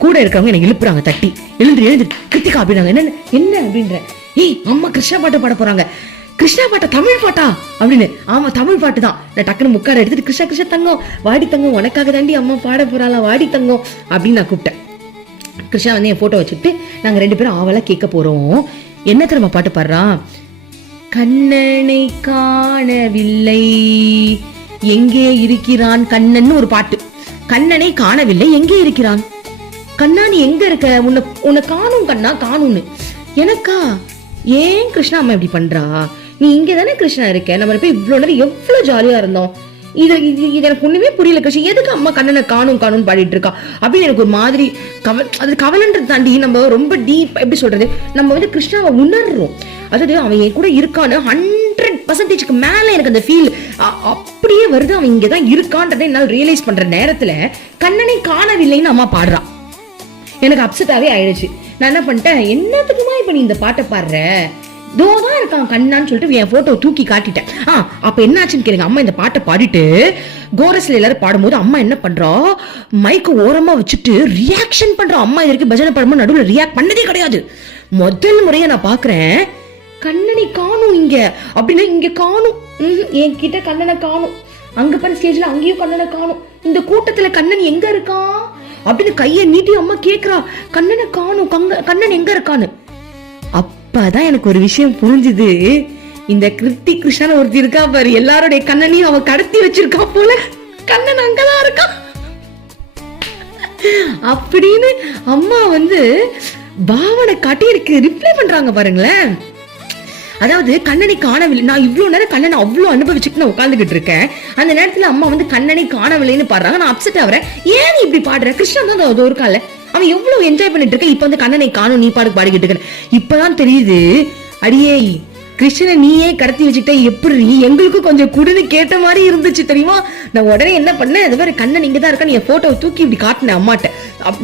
கூட இருக்கிறவங்க எனக்கு எழுப்புறாங்க, தட்டி எழுந்து கிருத்திகா அப்படின்னாங்க. என்ன அப்படின்ற, ஏய் அம்மா கிருஷ்ணா பாட்டு பாட போறாங்க. கிருஷ்ணா பாட்டா? தமிழ் பாட்டா அப்படின்னு. ஆமா தமிழ் பாட்டு தான். நான் டக்குனு முக்காடு எடுத்துட்டு, கிருஷ்ணா தங்கம் வாடி தங்கம், உனக்காக தாண்டி அம்மா பாட போறாளா, வாடி தங்கம் அப்படின்னு நான் கூப்பிட்டேன். கிருஷ்ணா வந்து என் போட்டோ வச்சுட்டு நாங்க 2 பேரும் ஆவலா கேட்க போறோம். என்ன தெரியுமா பாட்டு பாடுறான்? கண்ணனை காணவில்லை எங்கே இருக்கிறான் கண்ணன் ஒரு பாட்டு. கண்ணனை காணவில்லை எங்கே இருக்கிறான் கண்ணா, நீ எங்க இருக்க, உன்னை காணும் கண்ணா, காணும்னு. எனக்கா? ஏன் கிருஷ்ணா அம்மா இப்படி பண்றா? நீ இங்க தானே கிருஷ்ணா இருக்க, நம்ம போய் இவ்வளவு நேரம் எவ்வளவு ஜாலியா இருந்தோம். இது எனக்கு ஒண்ணுமே புரியல கிருஷ்ணன், எதுக்கு அம்மா கண்ணனை காணும் பாடிட்டு இருக்கா அப்படின்னு எனக்கு ஒரு மாதிரி அது கவலைன்றது தாண்டி நம்ம ரொம்ப டீப் எப்படி சொல்றது, நம்ம வந்து கிருஷ்ணாவை உணர்றோம். அதாவது அவன் என் கூட இருக்கான்னு 100% மேல எனக்கு அந்த ஃபீல் அப்படியே வருது. அவன் இங்கதான் இருக்கான்றதை என்னால் ரியலைஸ் பண்ற நேரத்துல கண்ணனை காணவில்லைன்னு அம்மா பாடுறான். எனக்கு அப்செட்டாவே ஆயிடுச்சு. நான் என்ன பண்ணிட்டேன், என்னத்துக்குமா இப்ப நீ இந்த பாட்டை பாடுற, தோதான் இருக்கான் கண்ணான்னு சொல்லிட்டு என் போட்டோ தூக்கி காட்டிட்டேன். அப்ப என்னாச்சுன்னு கேளுங்க. அம்மா இந்த பாட்டை பாடிட்டு கோரஸ்ல எல்லாரும் பாடும்போது அம்மா என்ன பண்றா, மைக்கு ஓரமா வச்சுட்டு ரியாக்ஷன் பண்றா. அம்மா இதற்கு பஜனை பாடும்போது நடுவில் ரியாக்ட் பண்ணதே கிடையாது. முதல் முறையா நான் பாக்குறேன், கண்ணனை காணும் இங்க அப்படின்னா, இங்க காணும், என்கிட்ட கண்ணனை காணும். அங்க பாரு ஸ்டேஜ்ல அங்கேயும் கண்ணனை காணும். இந்த கூட்டத்துல கண்ணன் எங்க இருக்கான் அப்படின்னு கையை நீட்டி அம்மா கேக்குறா, கண்ணனை காணும், கண்ணன் எங்க இருக்கான்னு. அப்பதான் எனக்கு ஒரு விஷயம் புரிஞ்சுது. இந்த கிருத்தி கிருஷ்ணன் ஒருத்தி இருக்கா பாரு, எல்லாருடைய கண்ணனையும் அவ கடத்தி வச்சிருக்கா போல, கண்ணன் அங்கதான் இருக்கான் அப்படின்னு அம்மா வந்து பாவனை காட்டி எனக்கு ரிப்ளை பண்றாங்க பாருங்களேன். அதாவது கண்ணனை காணவில்லை, நான் இவ்வளவு நேரம் கண்ணனை அவ்வளவு அனுபவிச்சுட்டு நான் உட்காந்துக்கிட்டு இருக்கேன். அந்த நேரத்துல அம்மா வந்து கண்ணனை காணவில்லைன்னு பாடுறாங்க. நான் அப்செட் ஆகிறேன், ஏன் நீ இப்படி பாடுற, கிருஷ்ணன் தான் அது ஒரு கால அவன் எவ்வளவு என்ஜாய் பண்ணிட்டு இருக்க, இப்ப வந்து கண்ணனை காணும் நீ பாடிக்கிட்டு இருக்க. இப்பதான் தெரியுது, அடியே கிருஷ்ணனை நீயே கடத்தி வச்சுக்கிட்ட, எப்படி எங்களுக்கும் கொஞ்சம் குடுன்னு கேட்ட மாதிரி இருந்துச்சு தெரியுமா. நான் உடனே என்ன பண்ணேன், அது மாதிரி கண்ணன் இங்கதான் இருக்கான், என் போட்டோவை தூக்கி இப்படி காட்டினேன் அம்மாட்ட.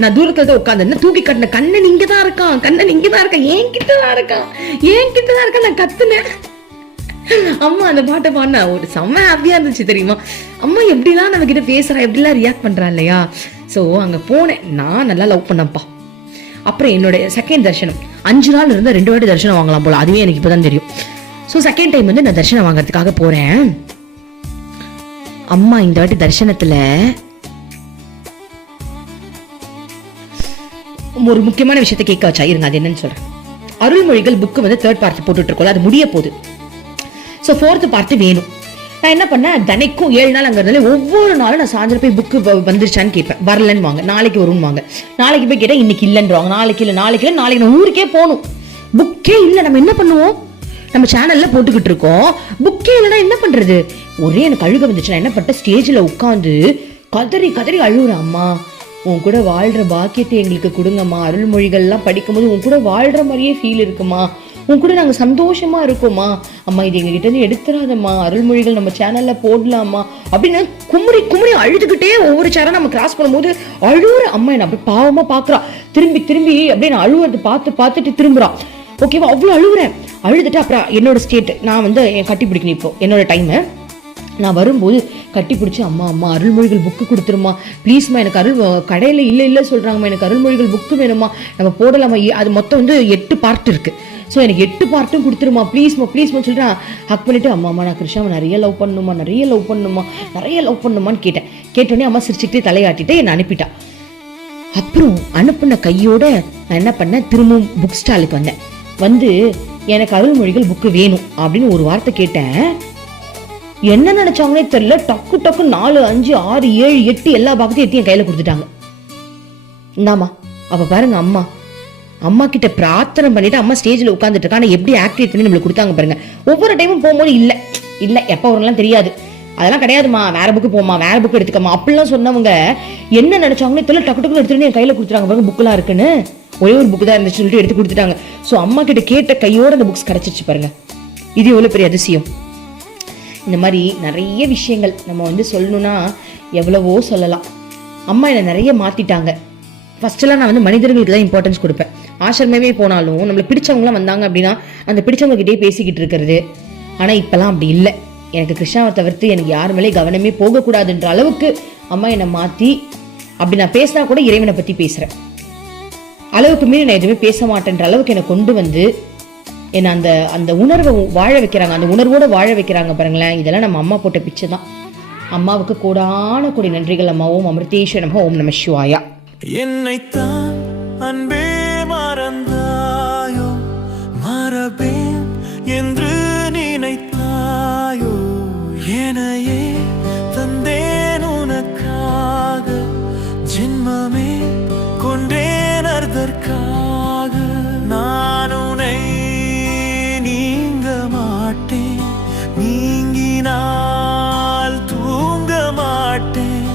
நான் தூரத்துல தான் உட்காந்து தூக்கி காட்டின, கண்ணன் இங்கதான் இருக்கான், கண்ணன் இங்கதான் இருக்கான், என் கிட்டதான் இருக்கான் நான் கத்துனேன். அம்மா அந்த பாட்டை பாடினா ஒரு செம்ம ஹாப்பியா இருந்துச்சு தெரியுமா. அம்மா எப்படிலாம் நம்ம கிட்ட பேசுறா, எப்படிலாம் ரியாக்ட் பண்றா இல்லையா. சோ அங்க போனேன், நான் நல்லா லவ் பண்ணப்பா. அப்புறம் என்னோட செகண்ட் தர்ஷனம் 5 நாள் இருந்தா 2 வாட்டி தர்ஷனம் வாங்கலாம் போல, அதுவே எனக்கு இப்பதான் தெரியும். சோ செகண்ட் டைம் வந்து நான் தர்ஷனம் வாங்கறதுக்காக போறேன். அம்மா இந்த வாட்டி தர்ஷனத்துல ஒரு முக்கியமான விஷயத்தை கேட்க வச்சா, இருங்க அது என்னன்னு சொல்றேன். அருள்மொழிகள் புக்கு வந்து 3rd பார்ட் போட்டுட்டு இருக்கோம், அது முடிய போகுது. ஸோ 4th பார்ட் வேணும். நான் என்ன பண்ணேன், தினைக்கும் 7 நாள் அங்கே இருந்தாலே ஒவ்வொரு நாளும் நான் சாயந்தரம் போய் புக்கு வந்துருச்சான்னு கேட்பேன். வரலன்னு வாங்க, நாளைக்கு வரும்னு வாங்க. நாளைக்கு போய் கேட்டால் இன்னைக்கு இல்லைன்றவாங்க, நாளைக்கு நான் ஊருக்கே போகணும். புக்கே இல்லை, நம்ம என்ன பண்ணுவோம், நம்ம சேனல்ல போட்டுக்கிட்டு இருக்கோம், புக்கே இல்லைன்னா என்ன பண்றது. ஒரே எனக்கு அழுக வந்துச்சு. நான் என்ன பண்ணிட்டேன், ஸ்டேஜில் உட்காந்து கதறி அழுகுறேன், அம்மா உன் கூட வாழ்கிற பாக்கியத்தை எங்களுக்கு கொடுங்கம்மா, அருள்மொழிகள்லாம் படிக்கும்போது உன் கூட வாழ்கிற மாதிரியே ஃபீல் இருக்குமா, உன் கூட நாங்கள் சந்தோஷமா இருக்கோம்மா, அம்மா இது எங்ககிட்ட இருந்து எடுத்துடாதம்மா, அருள்மொழிகள் நம்ம சேனல்ல போடலாமா அப்படின்னு குமுறி குமுறி அழுதுகிட்டே ஒவ்வொரு சேனல் நம்ம கிராஸ் பண்ணும்போது அழுவுற அம்மா என்ன அப்படி பாவமா பாக்குறா, திரும்பி திரும்பி அப்படியே நான் அழுவுறது பார்த்துட்டு திரும்புறான். ஓகேவா, அவ்வளோ அழுகுறேன். அழுதுட்டு அப்புறம் என்னோட ஸ்டேட் நான் வந்து என் கட்டி பிடிக்கணும், இப்போ என்னோட டைமு நான் வரும்போது கட்டி பிடிச்சி அம்மா அம்மா அருள்மொழிகள் புக்கு கொடுத்துருமா ப்ளீஸ்மா, எனக்கு கடையில் இல்லை சொல்கிறாங்கம்மா, எனக்கு அருள்மொழிகள் புக்கு வேணுமா, நம்ம போடலாமா, அது மொத்தம் வந்து 8 பார்ட் இருக்குது, ஸோ எனக்கு 8 பார்ட்டும் கொடுத்துருமா ப்ளீஸ்மா சொல்லிட்டு ஹக் பண்ணிவிட்டு அம்மா நான் கிருஷ்ணாவை நிறைய லவ் பண்ணணுமான்னு கேட்டோடனே அம்மா சிரிச்சுக்கிட்டே தலையாட்டிட்டு என்னை அனுப்பிட்டா. அப்புறம் அனுப்பின கையோட நான் என்ன பண்ணேன், திரும்பவும் புக் ஸ்டாலுக்கு வந்தேன். வந்து எனக்கு அருள்மொழிகள் புக்கு வேணும் அப்படின்னு ஒரு வார்த்தை கேட்டேன். என்ன நினைச்சாங்கன்னே தெரியல, டக்கு 4, 5, 6, 7, 8 எல்லா பாக்கத்தையும் என் கையில கொடுத்துட்டாங்க. இந்தாமா. அப்ப பாருங்க, அம்மா கிட்ட பிரார்த்தனை பண்ணிட்டு அம்மா ஸ்டேஜ்ல உட்காந்துட்டு இருக்கா, எப்படி ஆக்டிவேட் பண்ணி நம்மளுக்கு கொடுத்தாங்க பாருங்க. ஒவ்வொரு டைமும் போகும்போது இல்ல எப்ப வரலாம் தெரியாது, அதெல்லாம் கிடையாதுமா, வேற புக்கு போமா, வேற புக்கு எடுத்துக்கமா அப்படிலாம் சொன்னவங்க என்ன நினைச்சாங்கன்னு தெரியல, டக்கு எடுத்துட்டு என் கையில கொடுத்துட்டாங்க பாருங்க. புக்கெல்லாம் இருக்குன்னு ஒரே ஒரு புக்கு தான் இருந்துச்சு சொல்லிட்டு எடுத்து கொடுத்துட்டாங்க. ஸோ அம்மா கிட்ட கேட்ட கையோட அந்த புக்ஸ் கிடைச்சிச்சு பாருங்க. இது எவ்வளவு பெரிய அதிசயம். இந்த மாதிரி நிறைய விஷயங்கள் நம்ம வந்து சொல்லணும்னா எவ்வளவோ சொல்லலாம். அம்மா என்னை நிறைய மாற்றிட்டாங்க. ஃபஸ்ட்டெல்லாம் நான் வந்து மனிதர்களுக்கு தான் இம்பார்ட்டன்ஸ் கொடுப்பேன். ஆசிரமமே போனாலும் நம்மளை பிடிச்சவங்களாம் வந்தாங்க அப்படின்னா அந்த பிடிச்சவங்ககிட்டே பேசிக்கிட்டு இருக்கிறது. ஆனால் இப்போலாம் அப்படி இல்லை. எனக்கு கிருஷ்ணாவை தவிர்த்து எனக்கு யார் மேலே கவனமே போகக்கூடாதுன்ற அளவுக்கு அம்மா என்னை மாற்றி, அப்படி நான் பேசினா கூட இறைவனை பற்றி பேசுகிறேன் அளவுக்கு மீறி நான் எதுவுமே பேச மாட்டேன்ற அளவுக்கு என்னை கொண்டு வந்து என்னை அந்த உணர்வை வாழ வைக்கிறாங்க, அந்த உணர்வோடு வாழ வைக்கிறாங்க பாருங்களேன். இதெல்லாம் நம்ம அம்மா போட்ட பிச்சை தான். அம்மாவுக்கு கோடான கோடி நன்றிகள் அம்மா. ஓம் அமிர்தேஸ்வர நமः. ஓம் நம சிவாயா. என்னைத்தான் அன்பே மறந்தாயோ, மறப்பேன் என்று நினைத்தாயோ, என்னையே தந்தேன் உனக்காக, ஜென்மமே கொண்டேன் அதற்காக. நான் உன்னை நீங்க மாட்டேன், நீங்கினால் தூங்க மாட்டேன்.